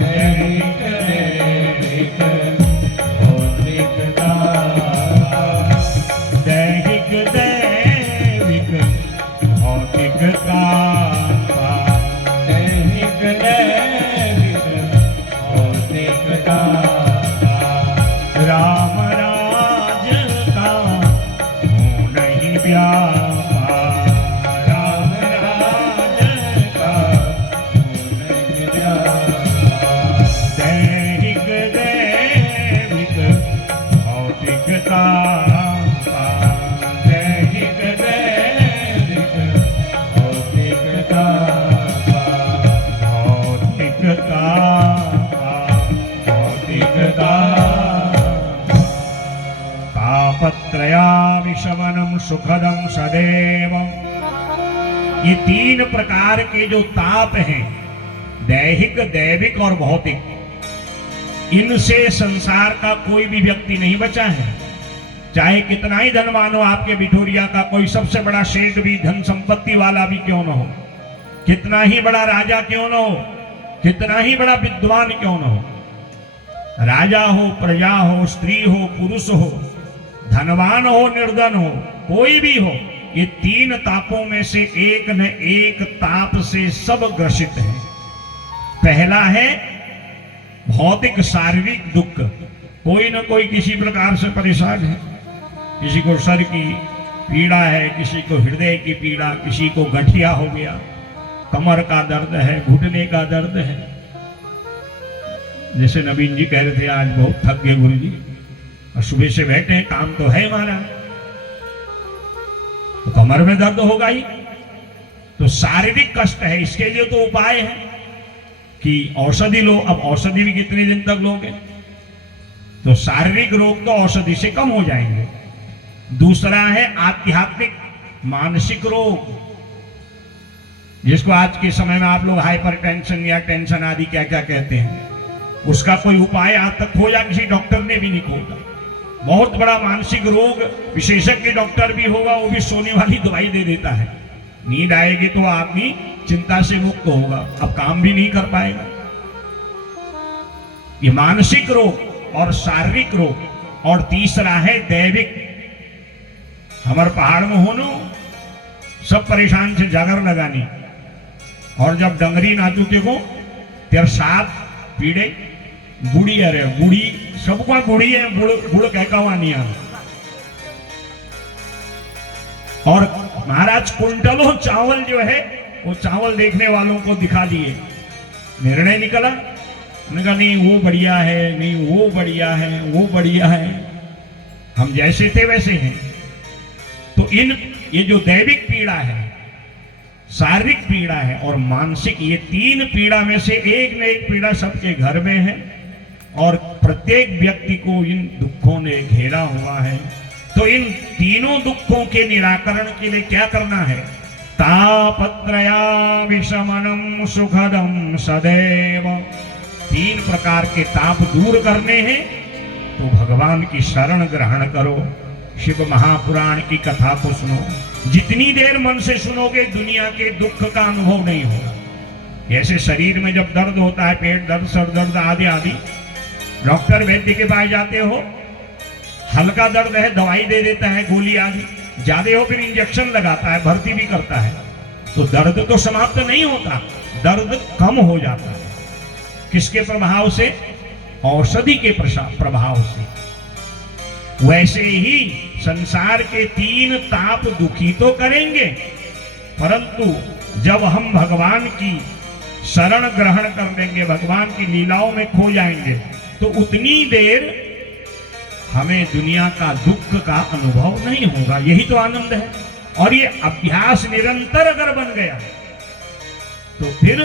दैहिक, दैविक, भौतिक तापा। तापत्रयाविशमनं सुखदं सदैव। ये तीन प्रकार के जो ताप हैं, दैहिक, दैविक और भौतिक, इनसे संसार का कोई भी व्यक्ति नहीं बचा है। चाहे कितना ही धनवान हो आपके बिठोरिया का कोई सबसे बड़ा सेठ भी, धन संपत्ति वाला भी क्यों न हो, कितना ही बड़ा राजा क्यों न हो, कितना ही बड़ा विद्वान क्यों न हो, राजा हो, प्रजा हो, स्त्री हो, पुरुष हो, धनवान हो, निर्धन हो, कोई भी हो, ये तीन तापों में से एक न एक ताप से सब ग्रसित है। पहला है भौतिक शारीरिक दुख, कोई न कोई किसी प्रकार से परेशान है। किसी को सर की पीड़ा है, किसी को हृदय की पीड़ा, किसी को गठिया हो गया, कमर का दर्द है, घुटने का दर्द है। जैसे नवीन जी कह रहे थे आज बहुत थक गए गुरु जी, और सुबह से बैठे हैं, काम तो है हमारा, तो कमर में दर्द होगा ही। तो शारीरिक कष्ट है, इसके लिए तो उपाय है कि औषधि लो। अब औषधि भी कितने दिन तक लोगे? तो शारीरिक रोग तो औषधि से कम हो जाएंगे। दूसरा है आध्यात्मिक मानसिक रोग, जिसको आज के समय में आप लोग हाइपरटेंशन या टेंशन आदि क्या क्या कहते हैं। उसका कोई उपाय आज तक खोजा किसी डॉक्टर ने भी नहीं खोजा। बहुत बड़ा मानसिक रोग विशेषज्ञ डॉक्टर भी होगा, वो भी सोने वाली दवाई दे देता है। नींद आएगी तो आदमी चिंता से मुक्त होगा, अब काम भी नहीं कर पाएगा। ये मानसिक रोग और शारीरिक रोग। और तीसरा है दैविक। हमारे पहाड़ में हो नो सब परेशान से जागर लगानी, और जब डंगरी नाचू के को तेरे साथ पीड़े बुढ़ी, अरे बुढ़ी सबको बुढ़ी है, बुढ़ कहका हुआ नहीं है। और महाराज कुंटलों चावल जो है वो चावल देखने वालों को दिखा दिए। निर्णय निकला, उन्होंने कहा नहीं वो बढ़िया है, नहीं वो बढ़िया है, वो बढ़िया है, हम जैसे थे वैसे हैं। तो ये जो दैविक पीड़ा है, शारीरिक पीड़ा है और मानसिक, ये तीन पीड़ा में से एक न एक पीड़ा सबके घर में है, और प्रत्येक व्यक्ति को इन दुखों ने घेरा हुआ है। तो इन तीनों दुखों के निराकरण के लिए क्या करना है? तापत्रया विशमनम सुखदम सदैव। तीन प्रकार के ताप दूर करने हैं तो भगवान की शरण ग्रहण करो, शिव महापुराण की कथा को सुनो। जितनी देर मन से सुनोगे दुनिया के दुख का अनुभव नहीं होगा। जैसे शरीर में जब दर्द होता है, पेट दर्द, सर दर्द आदि आदि, डॉक्टर वैद्य के पास जाते हो, हल्का दर्द है दवाई दे देता है, गोली आदि, ज्यादा हो फिर इंजेक्शन लगाता है, भर्ती भी करता है। तो दर्द तो समाप्त नहीं होता, दर्द कम हो जाता है। किसके प्रभाव से? औषधि के प्रभाव से। वैसे ही संसार के तीन ताप दुखी तो करेंगे, परंतु जब हम भगवान की शरण ग्रहण कर लेंगे, भगवान की लीलाओं में खो जाएंगे, तो उतनी देर हमें दुनिया का दुख का अनुभव नहीं होगा। यही तो आनंद है। और ये अभ्यास निरंतर अगर बन गया तो फिर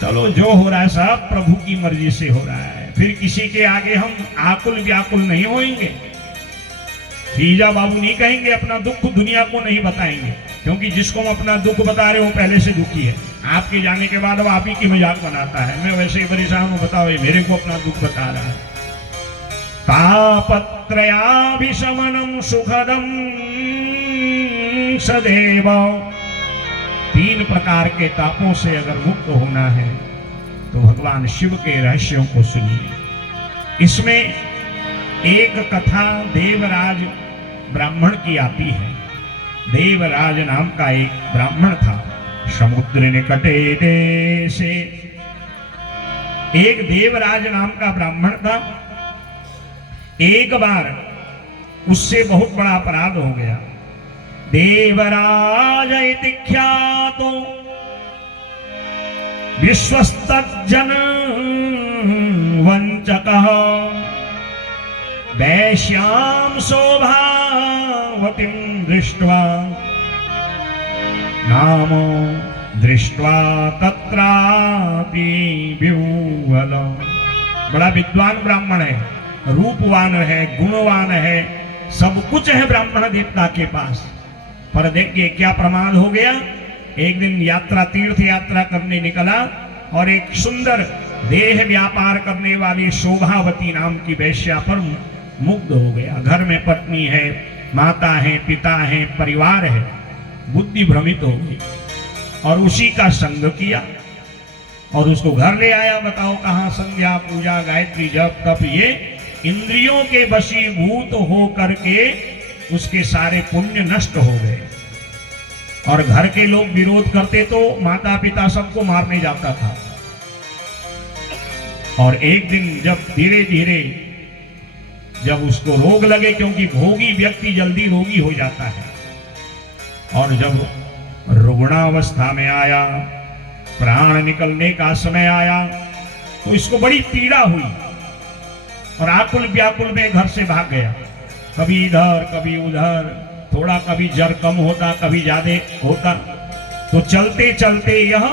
चलो जो हो रहा है सब प्रभु की मर्जी से हो रहा है। फिर किसी के आगे हम आकुल व्याकुल नहीं होएंगे, भीजा बाबू नहीं कहेंगे, अपना दुख दुनिया को नहीं बताएंगे, क्योंकि जिसको हम अपना दुख बता रहे हो पहले से दुखी है। आपके जाने के बाद वो आप ही की मजाक बनाता है, मैं वैसे ही परेशान हूं, बताओ ये मेरे को अपना दुख बता रहा है। तापत्रयाभिशमनम सुखदम सदैव। तीन प्रकार के तापों से अगर मुक्त होना है तो भगवान शिव के रहस्यों को सुनिए। इसमें एक कथा देवराज ब्राह्मण की आती है। देवराज नाम का एक ब्राह्मण था। समुद्र निकटे देशे एक देवराज नाम का ब्राह्मण था। एक बार उससे बहुत बड़ा अपराध हो गया। देवराज इति ख्यातो विश्वस्तज्जन वंचकः वैश्यां शोभावतीं दृष्ट्वा नामो दृष्ट्वा तत्रापि विह्वल। बड़ा विद्वान ब्राह्मण है, रूपवान है, गुणवान है, सब कुछ है ब्राह्मण देवता के पास, पर देखिए क्या प्रमाद हो गया। एक दिन यात्रा, तीर्थ यात्रा करने निकला और एक सुंदर देह व्यापार करने वाली शोभावती नाम की वेश्या पर मुग्ध हो गया। घर में पत्नी है, माता है, पिता है, परिवार है, बुद्धि भ्रमित हो गई और उसी का संग किया और उसको घर ले आया। बताओ कहां संध्या पूजा गायत्री जप तप, ये इंद्रियों के वशीभूत हो करके उसके सारे पुण्य नष्ट हो गए। और घर के लोग विरोध करते तो माता पिता सबको मारने जाता था। और एक दिन जब धीरे धीरे जब उसको रोग लगे, क्योंकि भोगी व्यक्ति जल्दी रोगी हो जाता है, और जब रुग्णावस्था में आया, प्राण निकलने का समय आया, तो इसको बड़ी पीड़ा हुई और आकुल व्याकुल में घर से भाग गया। कभी इधर कभी उधर, थोड़ा कभी जर कम होता, कभी ज्यादा होता। तो चलते चलते यह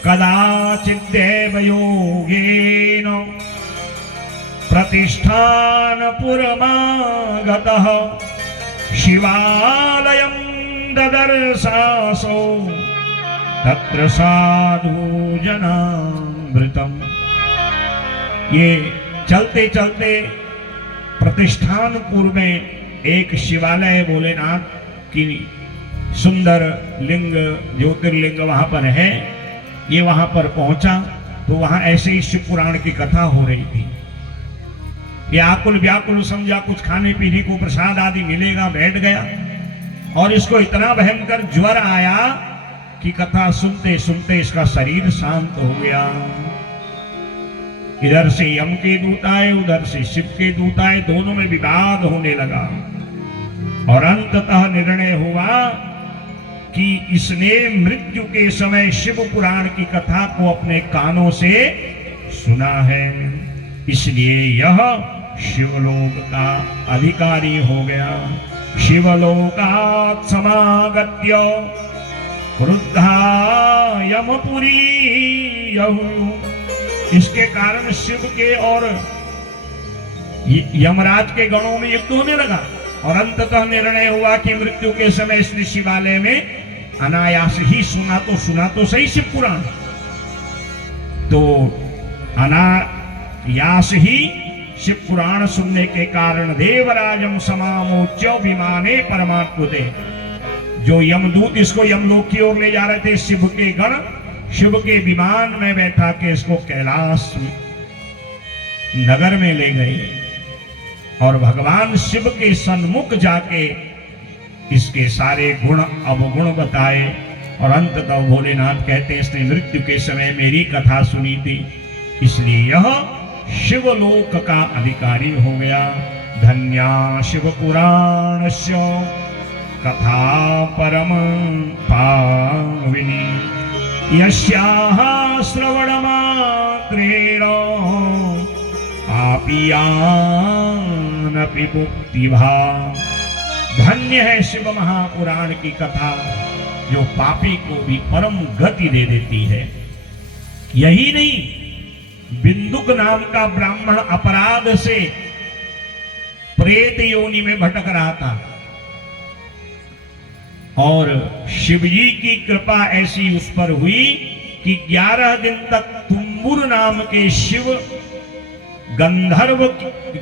कदाचित् देवयोगेन प्रतिष्ठानपुरमागतः शिवालयं ददर्शासो तत्र साधु जनामृतम्। ये चलते चलते प्रतिष्ठानपुर में एक शिवालय भोलेनाथ की सुंदर लिंग, ज्योतिर्लिंग वहां पर है। ये वहां पर पहुंचा तो वहां ऐसे ही शिव पुराण की कथा हो रही थी। ये आकुल व्याकुल समझा कुछ खाने पीने को प्रसाद आदि मिलेगा, बैठ गया और इसको इतना भयंकर ज्वर आया कि कथा सुनते सुनते इसका शरीर शांत हो गया। इधर से यम के दूत आए, उधर से शिव के दूत आए, दोनों में विवाद होने लगा और अंततः निर्णय हुआ कि इसने मृत्यु के समय शिव पुराण की कथा को अपने कानों से सुना है, इसलिए यह शिवलोक का अधिकारी हो गया। शिवलोकात् समागत्य क्रुद्धा यमपुरी यहु। इसके कारण शिव के और यमराज के गणों में युद्ध होने लगा और अंततः निर्णय हुआ कि मृत्यु के समय इसने शिवालय में अनायास ही सुना तो सही शिव पुराण, तो अनायास ही शिव पुराण सुनने के कारण देवराजम समामोच्य विमाने परमात्मुते। जो यमदूत इसको यमलोक की ओर ले जा रहे थे, शिव के गण शिव के विमान में बैठा के इसको कैलाश नगर में ले गए और भगवान शिव के सन्मुख जाके इसके सारे गुण अवगुण बताए और अंततः भोलेनाथ कहते इसने मृत्यु के समय मेरी कथा सुनी थी, इसलिए यह शिवलोक का अधिकारी हो गया। धन्या शिव पुराणस्य कथा परम पाविनी यस्याः श्रवणमात्रेण पापियानपि मुक्तिभा। धन्य है शिव महापुराण की कथा जो पापी को भी परम गति दे देती है। यही नहीं, बिंदुक नाम का ब्राह्मण अपराध से प्रेत योनि में भटक रहा था और शिवजी की कृपा ऐसी उस पर हुई कि 11 दिन तक तुम्बुर नाम के शिव गंधर्व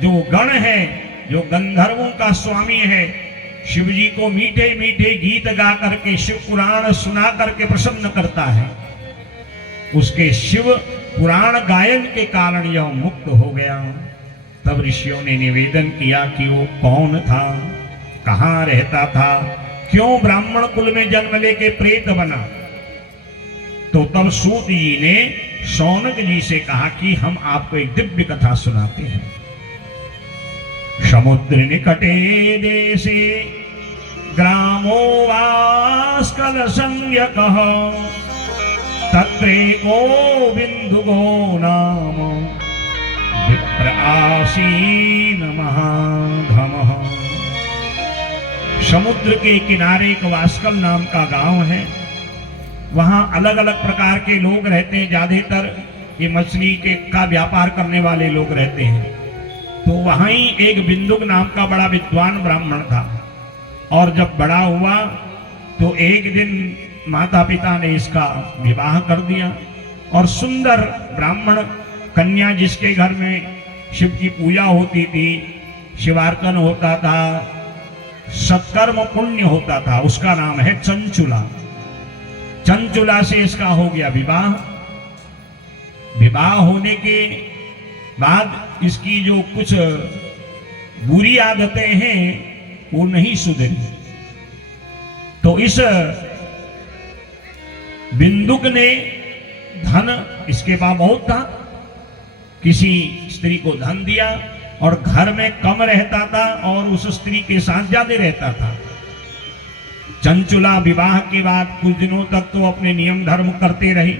जो गण है, जो गंधर्वों का स्वामी है, शिवजी को मीठे मीठे गीत गा करके शिव पुराण सुना करके प्रसन्न करता है। उसके शिव पुराण गायन के कारण यह मुक्त हो गया। तब ऋषियों ने निवेदन किया कि वो कौन था, कहाँ रहता था, क्यों ब्राह्मण कुल में जन्म लेके प्रेत बना। तो तब सूत जी ने शौनक जी से कहा कि हम आपको एक दिव्य कथा सुनाते हैं। समुद्र निकटे देशे ग्रामो वास्कल संज्ञकः तत्रेको बिन्दुगो नाम विप्र आसीन महाधमः। समुद्र के किनारे एक वास्कल नाम का गांव है। वहां अलग अलग प्रकार के लोग रहते हैं, ज्यादातर ये मछली के का व्यापार करने वाले लोग रहते हैं। तो वहीं एक बिंदुक नाम का बड़ा विद्वान ब्राह्मण था, और जब बड़ा हुआ तो एक दिन माता पिता ने इसका विवाह कर दिया, और सुंदर ब्राह्मण कन्या जिसके घर में शिव की पूजा होती थी, शिवार्पण होता था, सत्कर्म पुण्य होता था, उसका नाम है चंचुला। चंचुला से इसका हो गया विवाह। विवाह होने के बाद इसकी जो कुछ बुरी आदतें हैं वो नहीं सुधरी, तो इस बिंदुक ने धन, इसके पास बहुत था, किसी स्त्री को धन दिया और घर में कम रहता था और उस स्त्री के साथ ज्यादा रहता था। चंचुला विवाह के बाद कुछ दिनों तक तो अपने नियम धर्म करते रहे,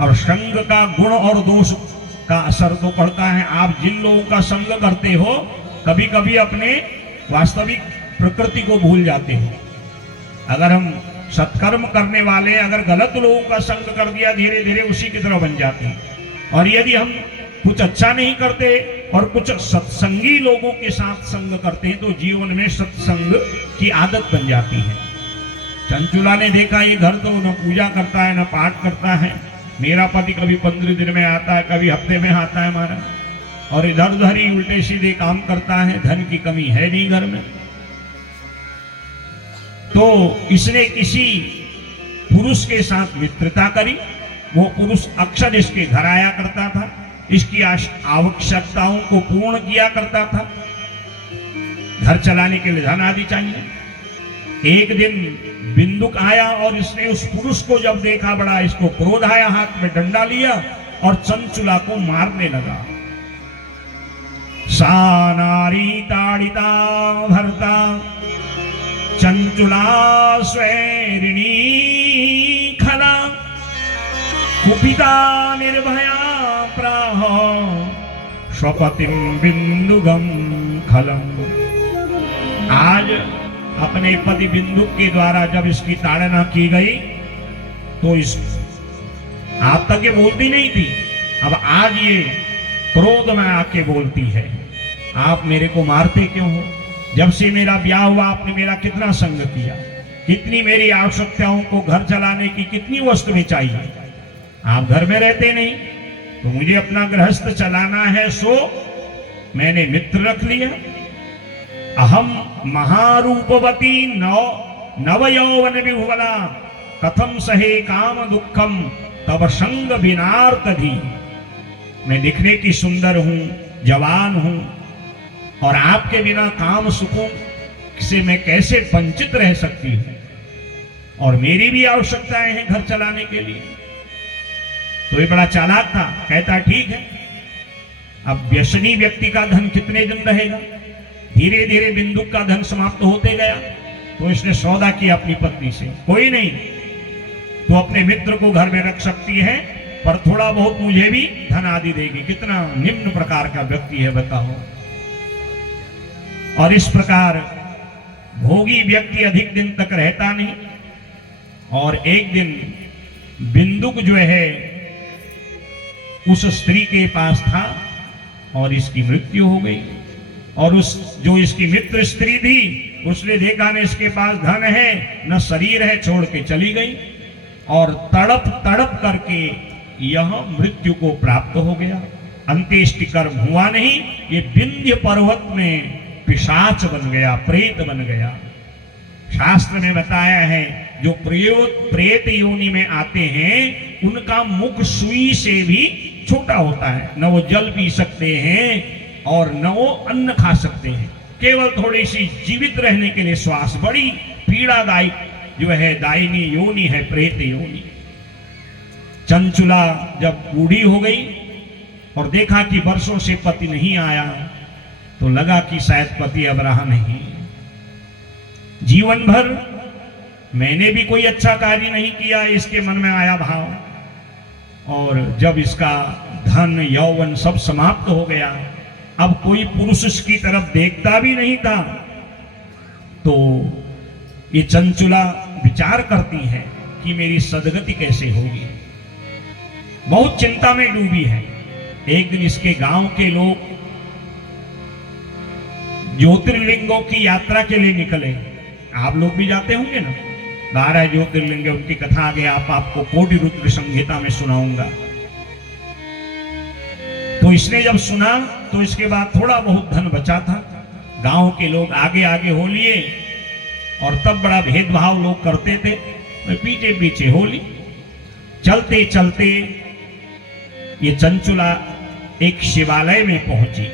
और संग का गुण और दोष का असर तो पड़ता है। आप जिन लोगों का संग करते हो कभी कभी अपने वास्तविक प्रकृति को भूल जाते हो। अगर हम सत्कर्म करने वाले अगर गलत लोगों का संग कर दिया, धीरे धीरे उसी की तरह बन जाते हैं। और यदि हम कुछ अच्छा नहीं करते और कुछ सत्संगी लोगों के साथ संग करते हैं तो जीवन में सत्संग की आदत बन जाती है। चंचुला ने देखा ये घर तो न पूजा करता है न पाठ करता है, मेरा पति कभी 15 दिन में आता है, कभी हफ्ते में आता है हमारा, और इधर उधर ही उल्टे सीधे काम करता है, धन की कमी है नहीं घर में। तो इसने किसी पुरुष के साथ मित्रता करी। वो पुरुष अक्सर इसके घर आया करता था, इसकी आवश्यकताओं को पूर्ण किया करता था। घर चलाने के लिए धन आदि चाहिए। एक दिन बिंदुक आया और इसने उस पुरुष को जब देखा, बड़ा इसको क्रोध आया, हाथ में डंडा लिया और चंचुला को मारने लगा। सा नारी ताड़िता भरता चंचुला स्वैरिणी खला कुपिता निर्भया प्राह स्वपतिम बिंदुगम खलम। आज अपने पति बिंदुक के द्वारा जब इसकी ताड़ना की गई तो इस आप तक ये बोलती नहीं थी, अब आज ये क्रोध में आके बोलती है, आप मेरे को मारते क्यों हो? जब से मेरा ब्याह हुआ आपने मेरा कितना संग किया, कितनी मेरी आवश्यकताओं को घर चलाने की कितनी वस्तुएं चाहिए, आप घर में रहते नहीं, तो मुझे अपना गृहस्थ चलाना है, सो मैंने मित्र रख लिया। अहम महारूपवती नवयौवन विभुवना कथम सहे काम दुखम तब संग बिनार्तधि। मैं दिखने की सुंदर हूं, जवान हूं, और आपके बिना काम सुखों से मैं कैसे वंचित रह सकती हूं, और मेरी भी आवश्यकताएं हैं घर चलाने के लिए। तो ये बड़ा चालाक था, कहता ठीक है, अब व्यसनी व्यक्ति का धन कितने दिन रहेगा? धीरे धीरे बिंदुक का धन समाप्त होते गया, तो इसने सौदा किया अपनी पत्नी से, कोई नहीं तो अपने मित्र को घर में रख सकती है, पर थोड़ा बहुत मुझे भी धन आदि देगी। कितना निम्न प्रकार का व्यक्ति है बताओ। और इस प्रकार भोगी व्यक्ति अधिक दिन तक रहता नहीं, और एक दिन बिंदुक जो है उस स्त्री के पास था और इसकी मृत्यु हो गई। और उस जो इसकी मित्र स्त्री थी उसने देखा न इसके पास धन है न शरीर है, छोड़ के चली गई, और तड़प तड़प करके यह मृत्यु को प्राप्त हो गया। अंत्येष्टि कर्म हुआ नहीं, ये विंध्य पर्वत में पिशाच बन गया, प्रेत बन गया। शास्त्र में बताया है जो प्रेत योनि में आते हैं उनका मुख सुई से भी छोटा होता है, न वो जल पी सकते हैं और न वो अन्न खा सकते हैं, केवल थोड़ी सी जीवित रहने के लिए श्वास। बड़ी पीड़ादायक जो है दायनी योनि है प्रेत योनि। चंचुला जब बूढ़ी हो गई और देखा कि वर्षों से पति नहीं आया, तो लगा कि शायद पति अब रहा नहीं। जीवन भर मैंने भी कोई अच्छा कार्य नहीं किया, इसके मन में आया भाव। और जब इसका धन यौवन सब समाप्त हो गया, अब कोई पुरुष इसकी तरफ देखता भी नहीं था, तो ये चंचुला विचार करती है कि मेरी सदगति कैसे होगी। बहुत चिंता में डूबी है। एक दिन इसके गांव के लोग ज्योतिर्लिंगों की यात्रा के लिए निकले। आप लोग भी जाते होंगे ना, 12 ज्योतिर्लिंग, उनकी कथा आगे आपको कोटि रुद्र संहिता में सुनाऊंगा। तो इसने जब सुना तो इसके बाद थोड़ा बहुत धन बचा था, गांव के लोग आगे आगे हो लिए, और तब बड़ा भेदभाव लोग करते थे, तो पीछे पीछे हो ली। चलते चलते ये चंचुला एक शिवालय में पहुंची,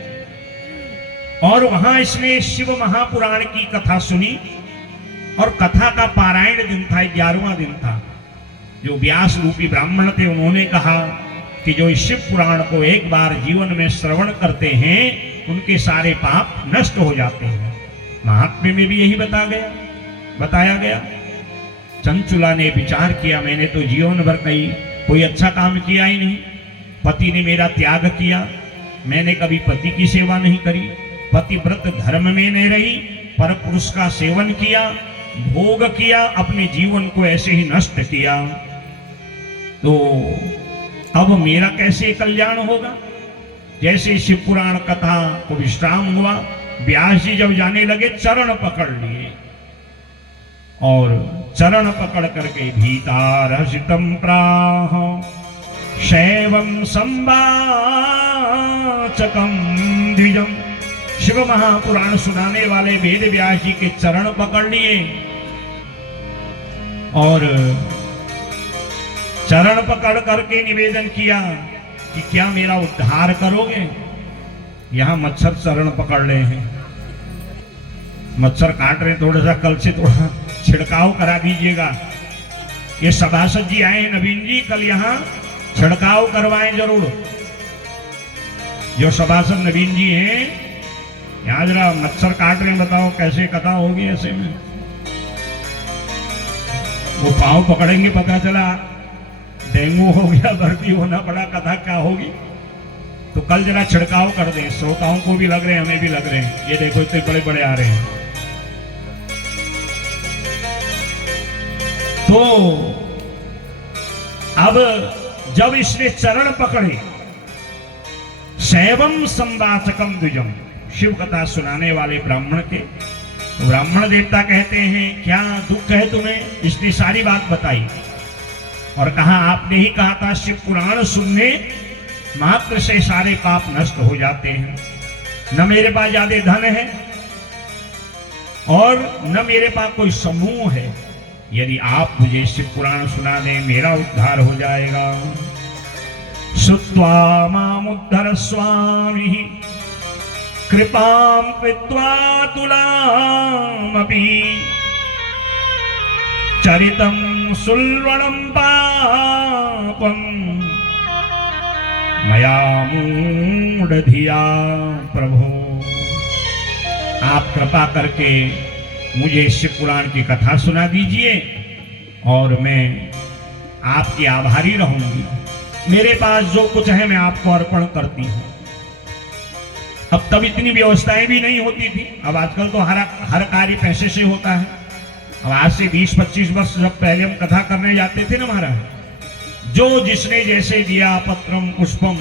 और वहां इसने शिव महापुराण की कथा सुनी। और कथा का पारायण दिन था, 11वां दिन था। जो व्यास रूपी ब्राह्मण थे उन्होंने कहा कि जो इस शिव पुराण को एक बार जीवन में श्रवण करते हैं उनके सारे पाप नष्ट हो जाते हैं। महात्म्य में भी यही बताया गया। चंचुला ने विचार किया, मैंने तो जीवन भर कोई अच्छा काम किया ही नहीं। पति ने मेरा त्याग किया, मैंने कभी पति की सेवा नहीं करी, पतिव्रत धर्म में नहीं रही, पर पुरुष का सेवन किया, भोग किया, अपने जीवन को ऐसे ही नष्ट किया। तो अब मेरा कैसे कल्याण होगा? जैसे शिव पुराण कथा को विश्राम हुआ, व्यास जी जब जाने लगे चरण पकड़ लिए, और चरण पकड़ करके भीतारसितम प्राह शैवम संवाचकम द्विजम, शिव महापुराण सुनाने वाले वेद व्यास जी के चरण पकड़ लिए, और चरण पकड़ करके निवेदन किया कि क्या मेरा उद्धार करोगे? यहां मच्छर चरण पकड़ रहे हैं, मच्छर काट रहे हैं, थोड़ा सा कल से थोड़ा छिड़काव करा दीजिएगा। ये सभासद जी आए हैं, नवीन जी, कल यहां छिड़काव करवाएं जरूर। जो सभासद नवीन जी हैं, यहां जरा मच्छर काट रहे हैं, बताओ कैसे कथा होगी ऐसे में? वो पांव पकड़ेंगे, पता चला डेंगू हो गया, भर्ती होना पड़ा, कथा क्या होगी? तो कल जरा छिड़काव कर दें, श्रोताओं को भी लग रहे हैं, हमें भी लग रहे हैं। ये देखो इतने बड़े बड़े आ रहे हैं। तो अब जब इसने चरण पकड़े, शैवम संवाचकम द्विजम, शिव कथा सुनाने वाले ब्राह्मण के, तो ब्राह्मण देवता कहते हैं क्या दुख है तुम्हें? इसने सारी बात बताई और कहा आपने ही कहा था शिव पुराण सुनने मात्र से सारे पाप नष्ट हो जाते हैं। न मेरे पास ज्यादा धन है और न मेरे पास कोई समूह है, यदि आप मुझे शिव पुराण सुना दें मेरा उद्धार हो जाएगा। श्रुत्वा मामुद्धर स्वामी कृपां कृत्वा तुलामपि चरितं सुल्वणं पापं मया मूढ़धिया। प्रभु आप कृपा करके मुझे शिव पुराण की कथा सुना दीजिए और मैं आपकी आभारी रहूंगी। मेरे पास जो कुछ है मैं आपको अर्पण करती हूँ। अब तब इतनी व्यवस्थाएं भी नहीं होती थी, अब आजकल तो हर कार्य पैसे से होता है। अब आज से 20-25 वर्ष जब पहले हम कथा करने जाते थे ना महाराज, जो जिसने जैसे दिया पत्रम पुष्पम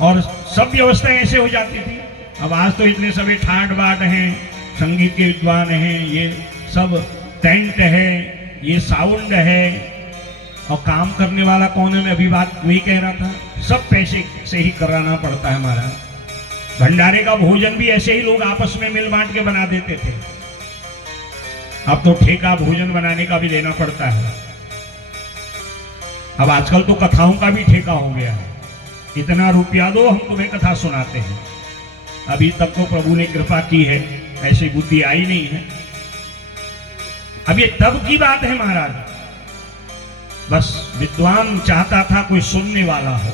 और सब व्यवस्थाएं ऐसे हो जाती थी। अब आज तो इतने सभी ठाट बाट हैं, संगीत के विद्वान हैं, ये सब टेंट है, ये साउंड है, और काम करने वाला कौन है? मैं अभी बात वही कह रहा था, सब पैसे से ही कराना पड़ता है हमारा। भंडारे का भोजन भी ऐसे ही लोग आपस में मिल बांट के बना देते थे, अब तो ठेका भोजन बनाने का भी लेना पड़ता है। अब आजकल तो कथाओं का भी ठेका हो गया है, इतना रुपया दो हम तुम्हें कथा सुनाते हैं। अभी तक तो प्रभु ने कृपा की है, ऐसी बुद्धि आई नहीं है। अब ये तब की बात है महाराज, बस विद्वान चाहता था कोई सुनने वाला हो।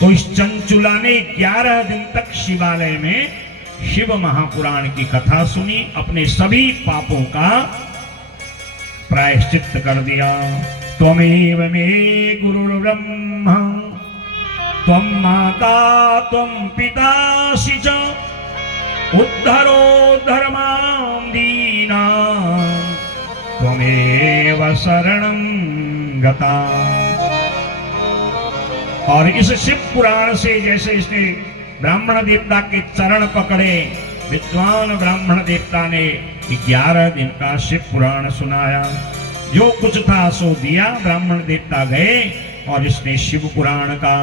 तो इस चंचुला ने 11 दिन तक शिवालय में शिव महापुराण की कथा सुनी, अपने सभी पापों का प्रायश्चित्त कर दिया। त्वमेव मे गुरुर्ब्रह्मा त्वं माता त्वं पितासि च उद्धरो मां दीनां त्वमेव शरणं गता। और इस शिव पुराण से जैसे इसने ब्राह्मण देवता के चरण पकड़े विद्वान ब्राह्मण देवता ने 11 दिन का शिव पुराण सुनाया। जो कुछ था सो दिया, ब्राह्मण देवता गए और इसने शिव पुराण का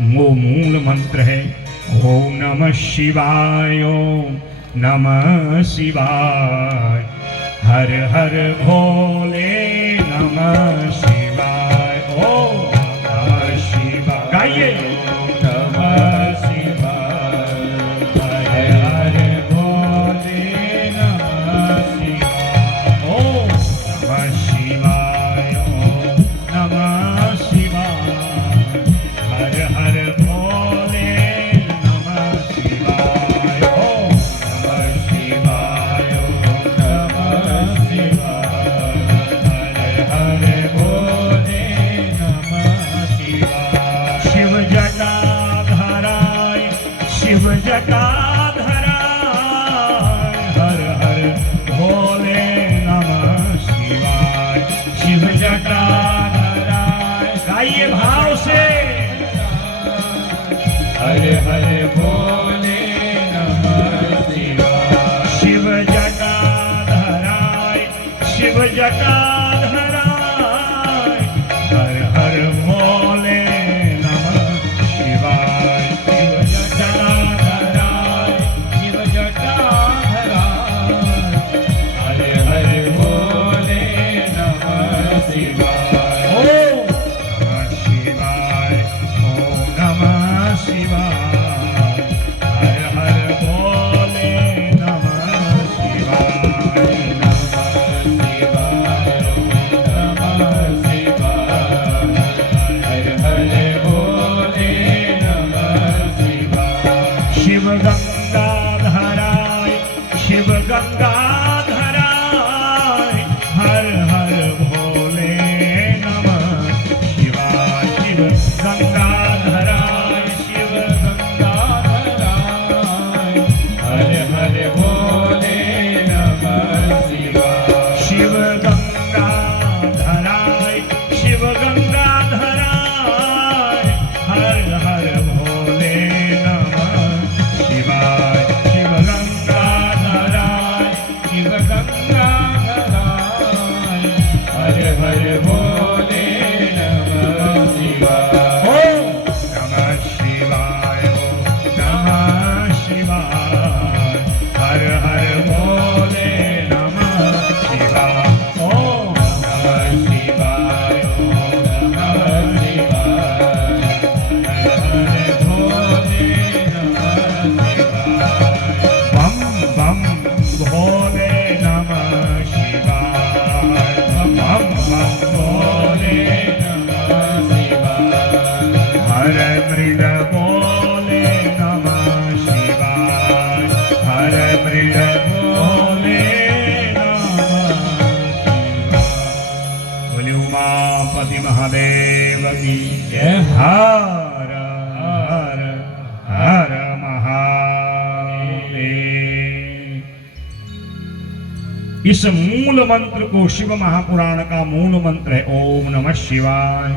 वो मूल मंत्र है, ओम नमः शिवाय, ओम नमः शिवाय, हर हर भोले नमः शिवाय, ओम नमः शिवाय। गाइए, महादेव की जय। हर हर हर महादेव। इस मूल मंत्र को शिव महापुराण का मूल मंत्र है ओम नमः शिवाय।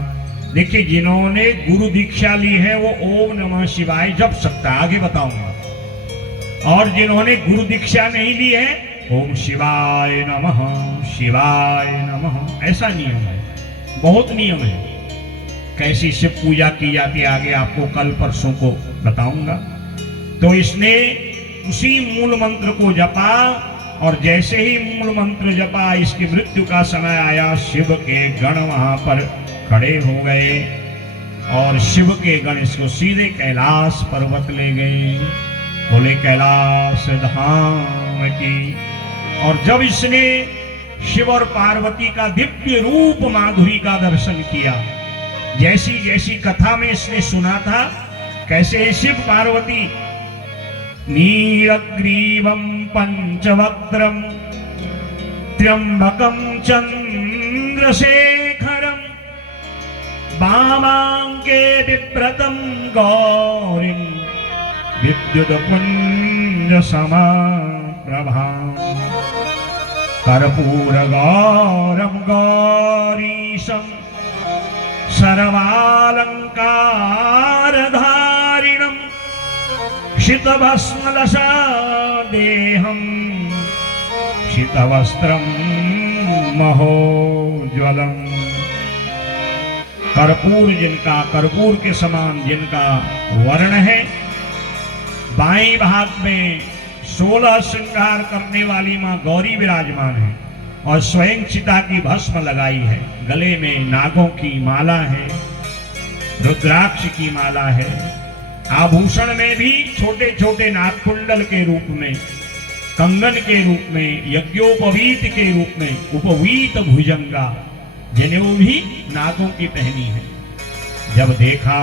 देखिए, जिन्होंने गुरु दीक्षा ली है वो ओम नमः शिवाय जप सकता है, आगे बताऊंगा। और जिन्होंने गुरु दीक्षा नहीं ली है ओम शिवाय नमः शिवाय नमः, ऐसा नियम है। बहुत नियम है कैसी शिव पूजा की जाती है, आगे आपको कल परसों को बताऊंगा। तो इसने उसी मूल मंत्र को जपा और जैसे ही मूल मंत्र जपा इसकी मृत्यु का समय आया, शिव के गण वहां पर खड़े हो गए और शिव के गण इसको सीधे कैलाश पर्वत ले गए, बोले कैलाश धाम की। और जब इसने शिव और पार्वती का दिव्य रूप माधुरी का दर्शन किया, जैसी जैसी कथा में इसने सुना था, कैसे शिव पार्वती नीलग्रीवं पंचवक्त्रं त्र्यंबकं चंद्रशेखरं वामांके बिभ्रतं गौरीं विद्युत्पुंज समाप्रभां कर्पूरगौरं गौरीशं सर्वालंकारधारिणं शितभस्मलसा देहम शितवस्त्रम महोज्वलम। कर्पूर जिनका, कर्पूर के समान जिनका वर्ण है, बाएं भाग में 16 श्रृंगार करने वाली मां गौरी विराजमान है और स्वयं चिता की भस्म लगाई है। गले में नागों की माला है, रुद्राक्ष की माला है। आभूषण में भी छोटे छोटे नागकुंडल के रूप में, कंगन के रूप में, यज्ञोपवीत के रूप में, उपवीत भुजंगा जनेऊ भी नागों की पहनी है। जब देखा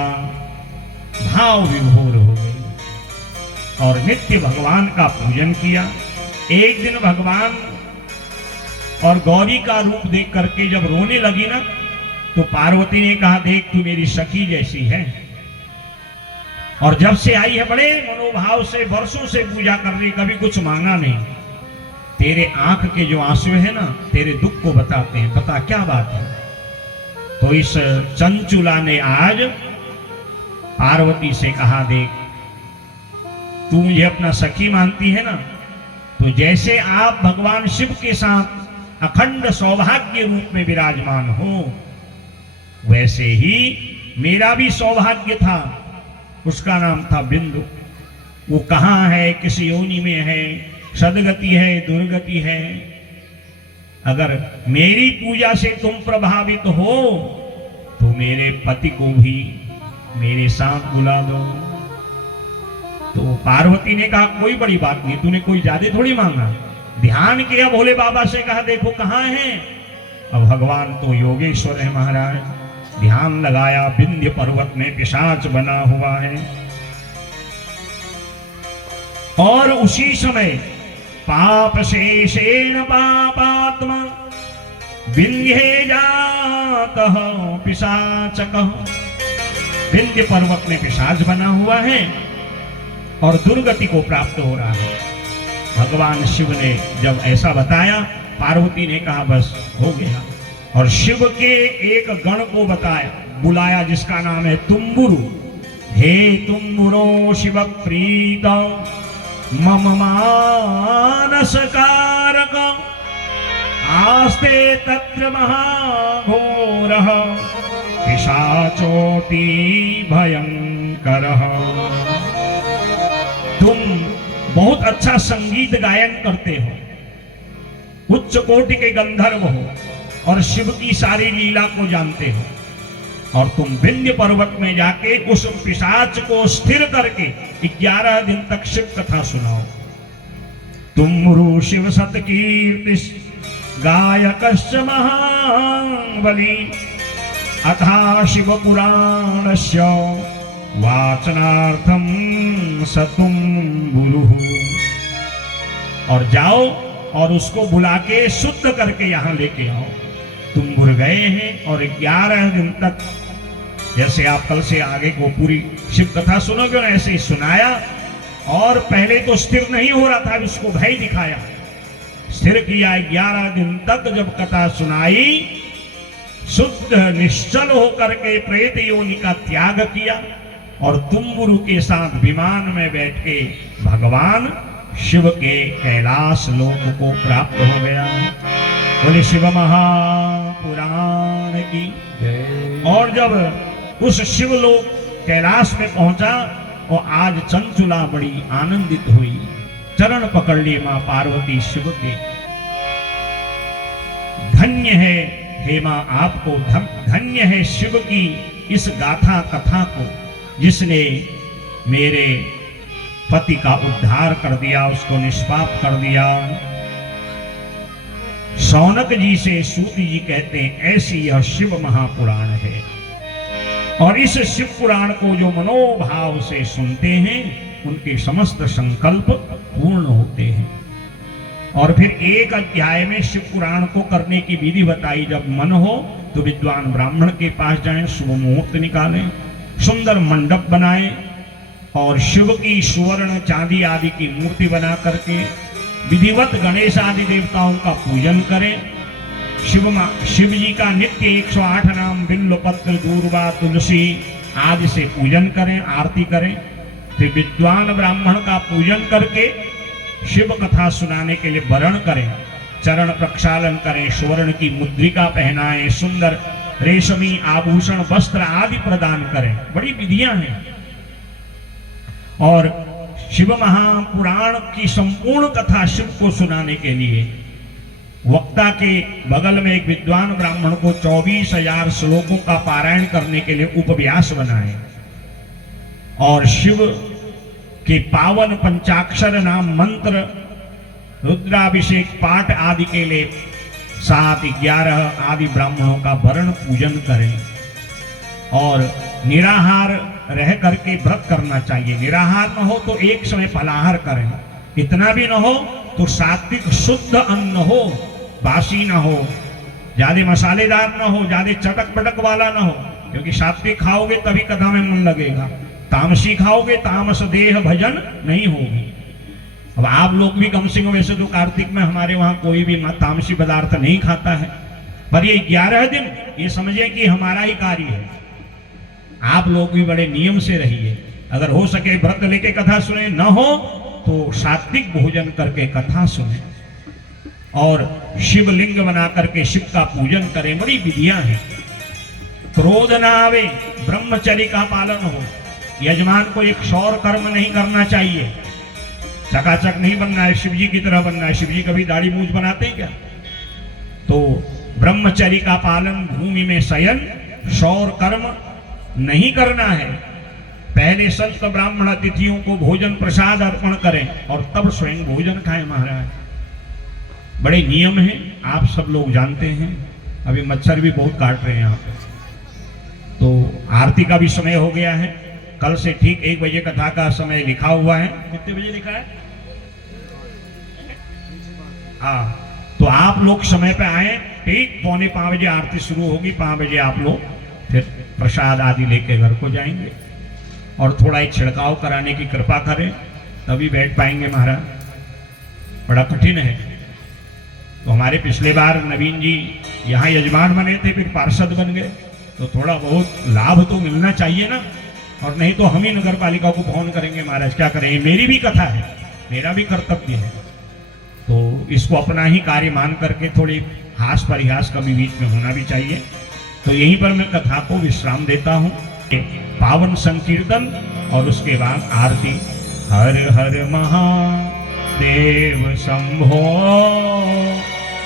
भाव विभोर हो गई और नित्य भगवान का पूजन किया। एक दिन भगवान और गौरी का रूप देख करके जब रोने लगी ना, तो पार्वती ने कहा, देख तू मेरी सखी जैसी है और जब से आई है बड़े मनोभाव से वर्षों से पूजा कर रही, कभी कुछ मांगा नहीं। तेरे आंख के जो आंसू है ना, तेरे दुख को बताते हैं, बता क्या बात है। तो इस चंचुला ने आज पार्वती से कहा, देख तू मुझे अपना सखी मानती है ना, तो जैसे आप भगवान शिव के साथ अखंड सौभाग्य रूप में विराजमान हो, वैसे ही मेरा भी सौभाग्य था। उसका नाम था बिंदु। वो कहाँ है, किस योनि में है, सदगति है, दुर्गति है। अगर मेरी पूजा से तुम प्रभावित हो तो मेरे पति को भी मेरे साथ बुला दो। तो पार्वती ने कहा, कोई बड़ी बात नहीं, तूने कोई ज्यादा थोड़ी मांगा। ध्यान किया भोले बाबा से, कहा देखो कहाँ है। अब भगवान तो योगेश्वर है महाराज। ध्यान लगाया, विंध्य पर्वत में पिशाच बना हुआ है और उसी समय पाप शेषेण पापात्मा विंध्ये जातः पिशाचकः। विंध्य पर्वत में पिशाच बना हुआ है और दुर्गति को प्राप्त हो रहा है। भगवान शिव ने जब ऐसा बताया, पार्वती ने कहा बस हो गया। और शिव के एक गण को बताया, बुलाया, जिसका नाम है तुम्बुरु। हे तुम्बुरो शिव प्रीत मम मानस कारक आस्ते तत्र महाघोरः पिशाचोति भयंकरः। तुम बहुत अच्छा संगीत गायन करते हो, उच्च कोटि के गंधर्व हो और शिव की सारी लीला को जानते हो, और तुम विंध्य पर्वत में जाके उस पिशाच को स्थिर करके 11 दिन तक शिव कथा सुनाओ। तुम शिव सत कीर्ति गायकश्च महाबली अथा शिव पुराणस्य वाचनार्थम सतुम गुरु। और जाओ और उसको बुला के शुद्ध करके यहां लेके आओ। तुम बुर गए हैं और 11 दिन तक, जैसे आप कल से आगे को पूरी शिव कथा सुनोगे ना, ऐसे ही सुनाया। और पहले तो स्थिर नहीं हो रहा था, उसको भय दिखाया, स्थिर किया। 11 दिन तक जब कथा सुनाई, शुद्ध निश्चल होकर के प्रेत योनि का त्याग किया और तुम्बुरु के साथ विमान में बैठ के भगवान शिव के कैलाश लोक को प्राप्त हो गया। बोले शिव महापुराण की जय। और जब उस शिवलोक कैलाश में पहुंचा, और आज चंचुला बड़ी आनंदित हुई, चरण पकड़ लिए मां पार्वती शिव के। धन्य है हे मां आपको, धन्य है शिव की इस गाथा कथा को, जिसने मेरे पति का उद्धार कर दिया, उसको निष्पाप कर दिया। शौनक जी से सूत जी कहते हैं, ऐसी यह शिव महापुराण है। और इस शिव पुराण को जो मनोभाव से सुनते हैं, उनके समस्त संकल्प पूर्ण होते हैं। और फिर एक अध्याय में शिव पुराण को करने की विधि बताई। जब मन हो तो विद्वान ब्राह्मण के पास जाएं, शुभ मुहूर्त निकालें, सुंदर मंडप बनाएं और शिव की सुवर्ण चांदी आदि की मूर्ति बना करके विधिवत गणेश आदि देवताओं का पूजन करें। शिव जी का नित्य 108 नाम बिल्व पत्र दूर्वा तुलसी आदि से पूजन करें, आरती करें। फिर विद्वान ब्राह्मण का पूजन करके शिव कथा सुनाने के लिए वरण करें, चरण प्रक्षालन करें, स्वर्ण की मुद्रिका पहनाएं, सुंदर रेशमी आभूषण वस्त्र आदि प्रदान करें। बड़ी विधियां हैं। और शिव महापुराण की संपूर्ण कथा शिव को सुनाने के लिए वक्ता के बगल में एक विद्वान ब्राह्मण को 24,000 श्लोकों का पारायण करने के लिए उपव्यास बनाए और शिव के पावन पंचाक्षर नाम मंत्र, रुद्राभिषेक पाठ आदि के लिए 7, 11 आदि ब्राह्मणों का वरण पूजन करें और निराहार रह करके व्रत करना चाहिए। निराहार न हो तो एक समय फलाहार करें, इतना भी न हो तो सात्विक शुद्ध अन्न हो, बासी ना हो, ज्यादा मसालेदार ना हो, ज्यादा चटक पटक वाला ना हो, क्योंकि सात्विक खाओगे तभी कथा में मन लगेगा, तामसी खाओगे तामस देह भजन नहीं होगी। अब आप लोग भी कम से कम, वैसे तो कार्तिक में हमारे वहां कोई भी तामसी पदार्थ नहीं खाता है, पर ये 11 दिन ये समझे कि हमारा ही कार्य है। आप लोग भी बड़े नियम से रहिए, अगर हो सके व्रत लेके कथा सुने, न हो तो सात्विक भोजन करके कथा सुने और शिवलिंग बना करके शिव का पूजन करें। बड़ी विधियां हैं। क्रोध ना आवे, ब्रह्मचर्य का पालन हो, यजमान को एक शौर कर्म नहीं करना चाहिए, चकाचक नहीं बनना है, शिव जी की तरह बनना है। शिव जी कभी दाढ़ी मूंछ बनाते हैं क्या? तो ब्रह्मचर्य का पालन, भूमि में शयन, शौर कर्म नहीं करना है। पहले संत ब्राह्मण अतिथियों को भोजन प्रसाद अर्पण करें और तब स्वयं भोजन खाएं। महाराज बड़े नियम हैं, आप सब लोग जानते हैं। अभी मच्छर भी बहुत काट रहे हैं यहाँ पे। तो आरती का भी समय हो गया है। कल से ठीक 1 बजे कथा का समय लिखा हुआ है। कितने बजे लिखा है? हाँ, तो आप लोग समय पे आए। ठीक 4:45 बजे आरती शुरू होगी। 5 बजे आप लोग फिर प्रसाद आदि लेके घर को जाएंगे और थोड़ा एक छिड़काव कराने की कृपा करें, तभी बैठ पाएंगे। महाराज बड़ा कठिन है। तो हमारे पिछले बार नवीन जी यहाँ यजमान बने थे, फिर पार्षद बन गए, तो थोड़ा बहुत लाभ तो मिलना चाहिए ना। और नहीं तो हम ही नगर पालिका को फोन करेंगे, महाराज क्या करें, मेरी भी कथा है, मेरा भी कर्तव्य है। तो इसको अपना ही कार्य मान करके थोड़ी हास परिहास कभी बीच में होना भी चाहिए। तो यहीं पर मैं कथा को विश्राम देता हूँ। पावन संकीर्तन और उसके बाद आरती। हर हर महादेव शंभो,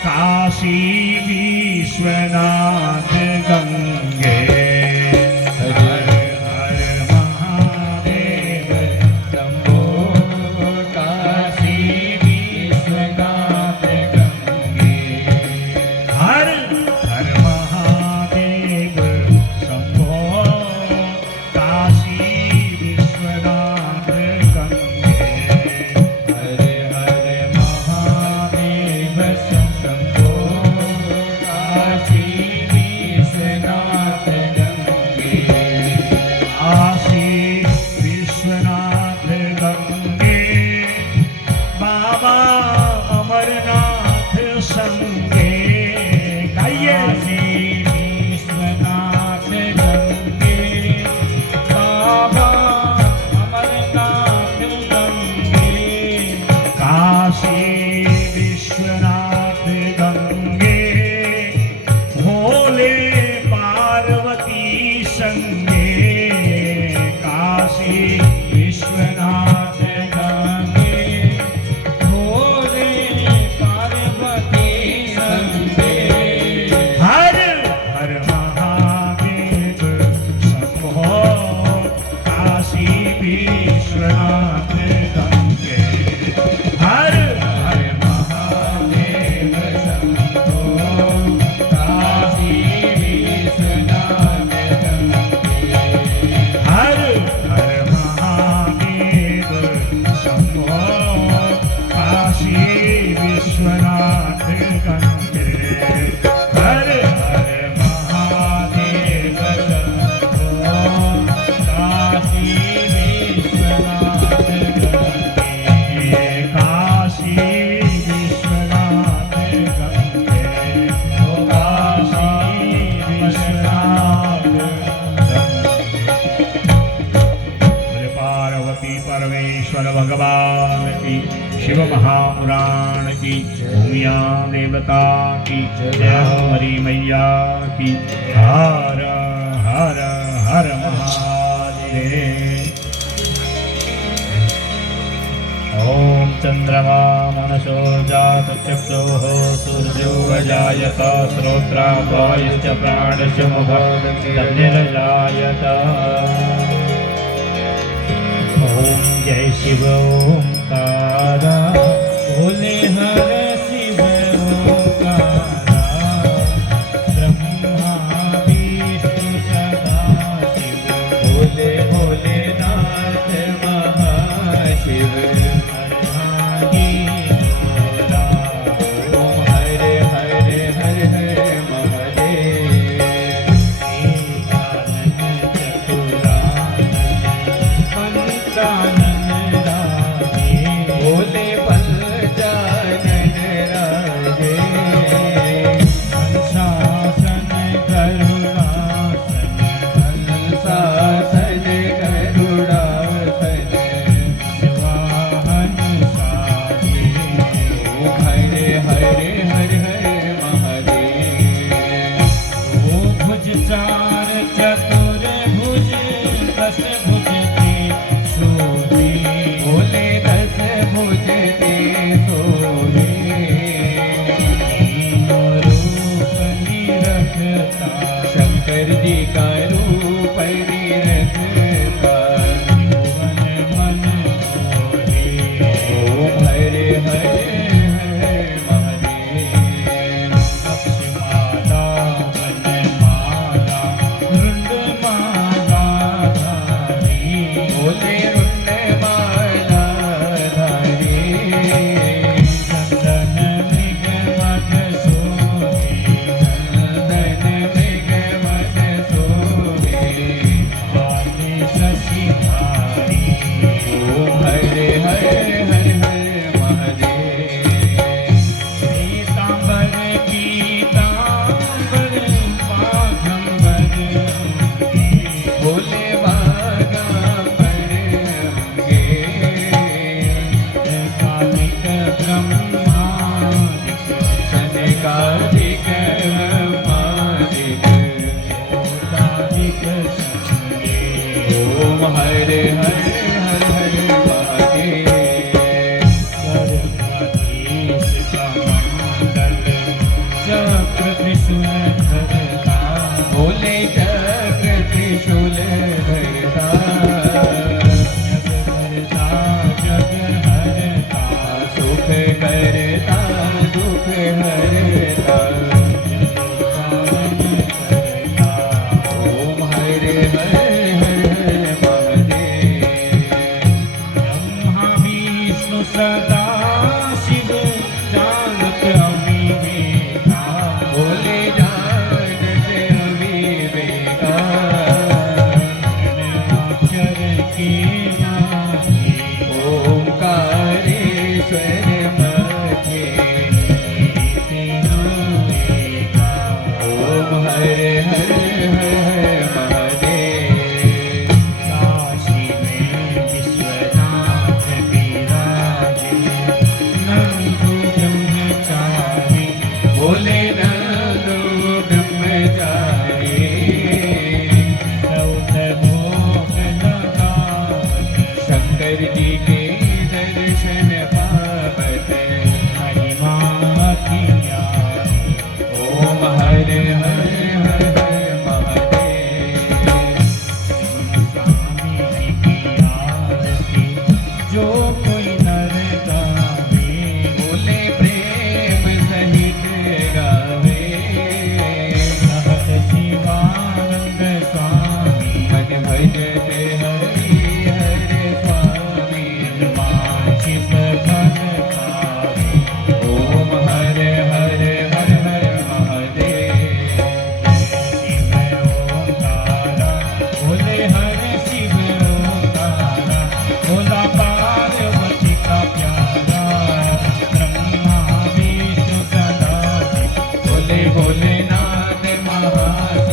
काशी विश्वनाथ गंगे। हर हर महादेव शंभो, काशी विश्वनाथ गंगे। हर हर महादेव शंभो, काशी विश्वनाथ गंगे। हर हर महादेव शंभो, काशी विश्वनाथ गंगे। काशी विश्वनाथ गंगे, बाबा अमरनाथ संगे। गाइए। काशी विश्वनाथ गंगे, बाबा अमरनाथ गंगे। काशी विश्वनाथ गंगे, भोले पार्वती संगे। काशी विश्वनाथ गंगे, भोले पार्वती संगे। हर हर महादेव शंभो, काशी विश्वनाथ गंगे। हर हर महादेव शंभो, काशी विश्वनाथ गंगे। हर हर महादेव शंभो, काशी विश्वनाथ गंगे। हर हर महादेव शंभो, काशी विश्वनाथ गंगे। काशी विश्वनाथ गंगे, ओ काशी विश्वनाथ गंगे। बोले पार्वती की, भूमिया देवता की जय, हरी मैया की। हर हर हर महादेव। ओम चंद्रमा मनसो जात चक्षुः सूर्यो अजायत श्रोत्रापायश्च प्राणश्च मुखर्निर्जायत। ओम जय शिव ओंकार भोले हर शिव ओंकार ब्रह्मा विष्णु सदा शिव भोले भोलेनाथ महाशिव। भोलेनाथ महा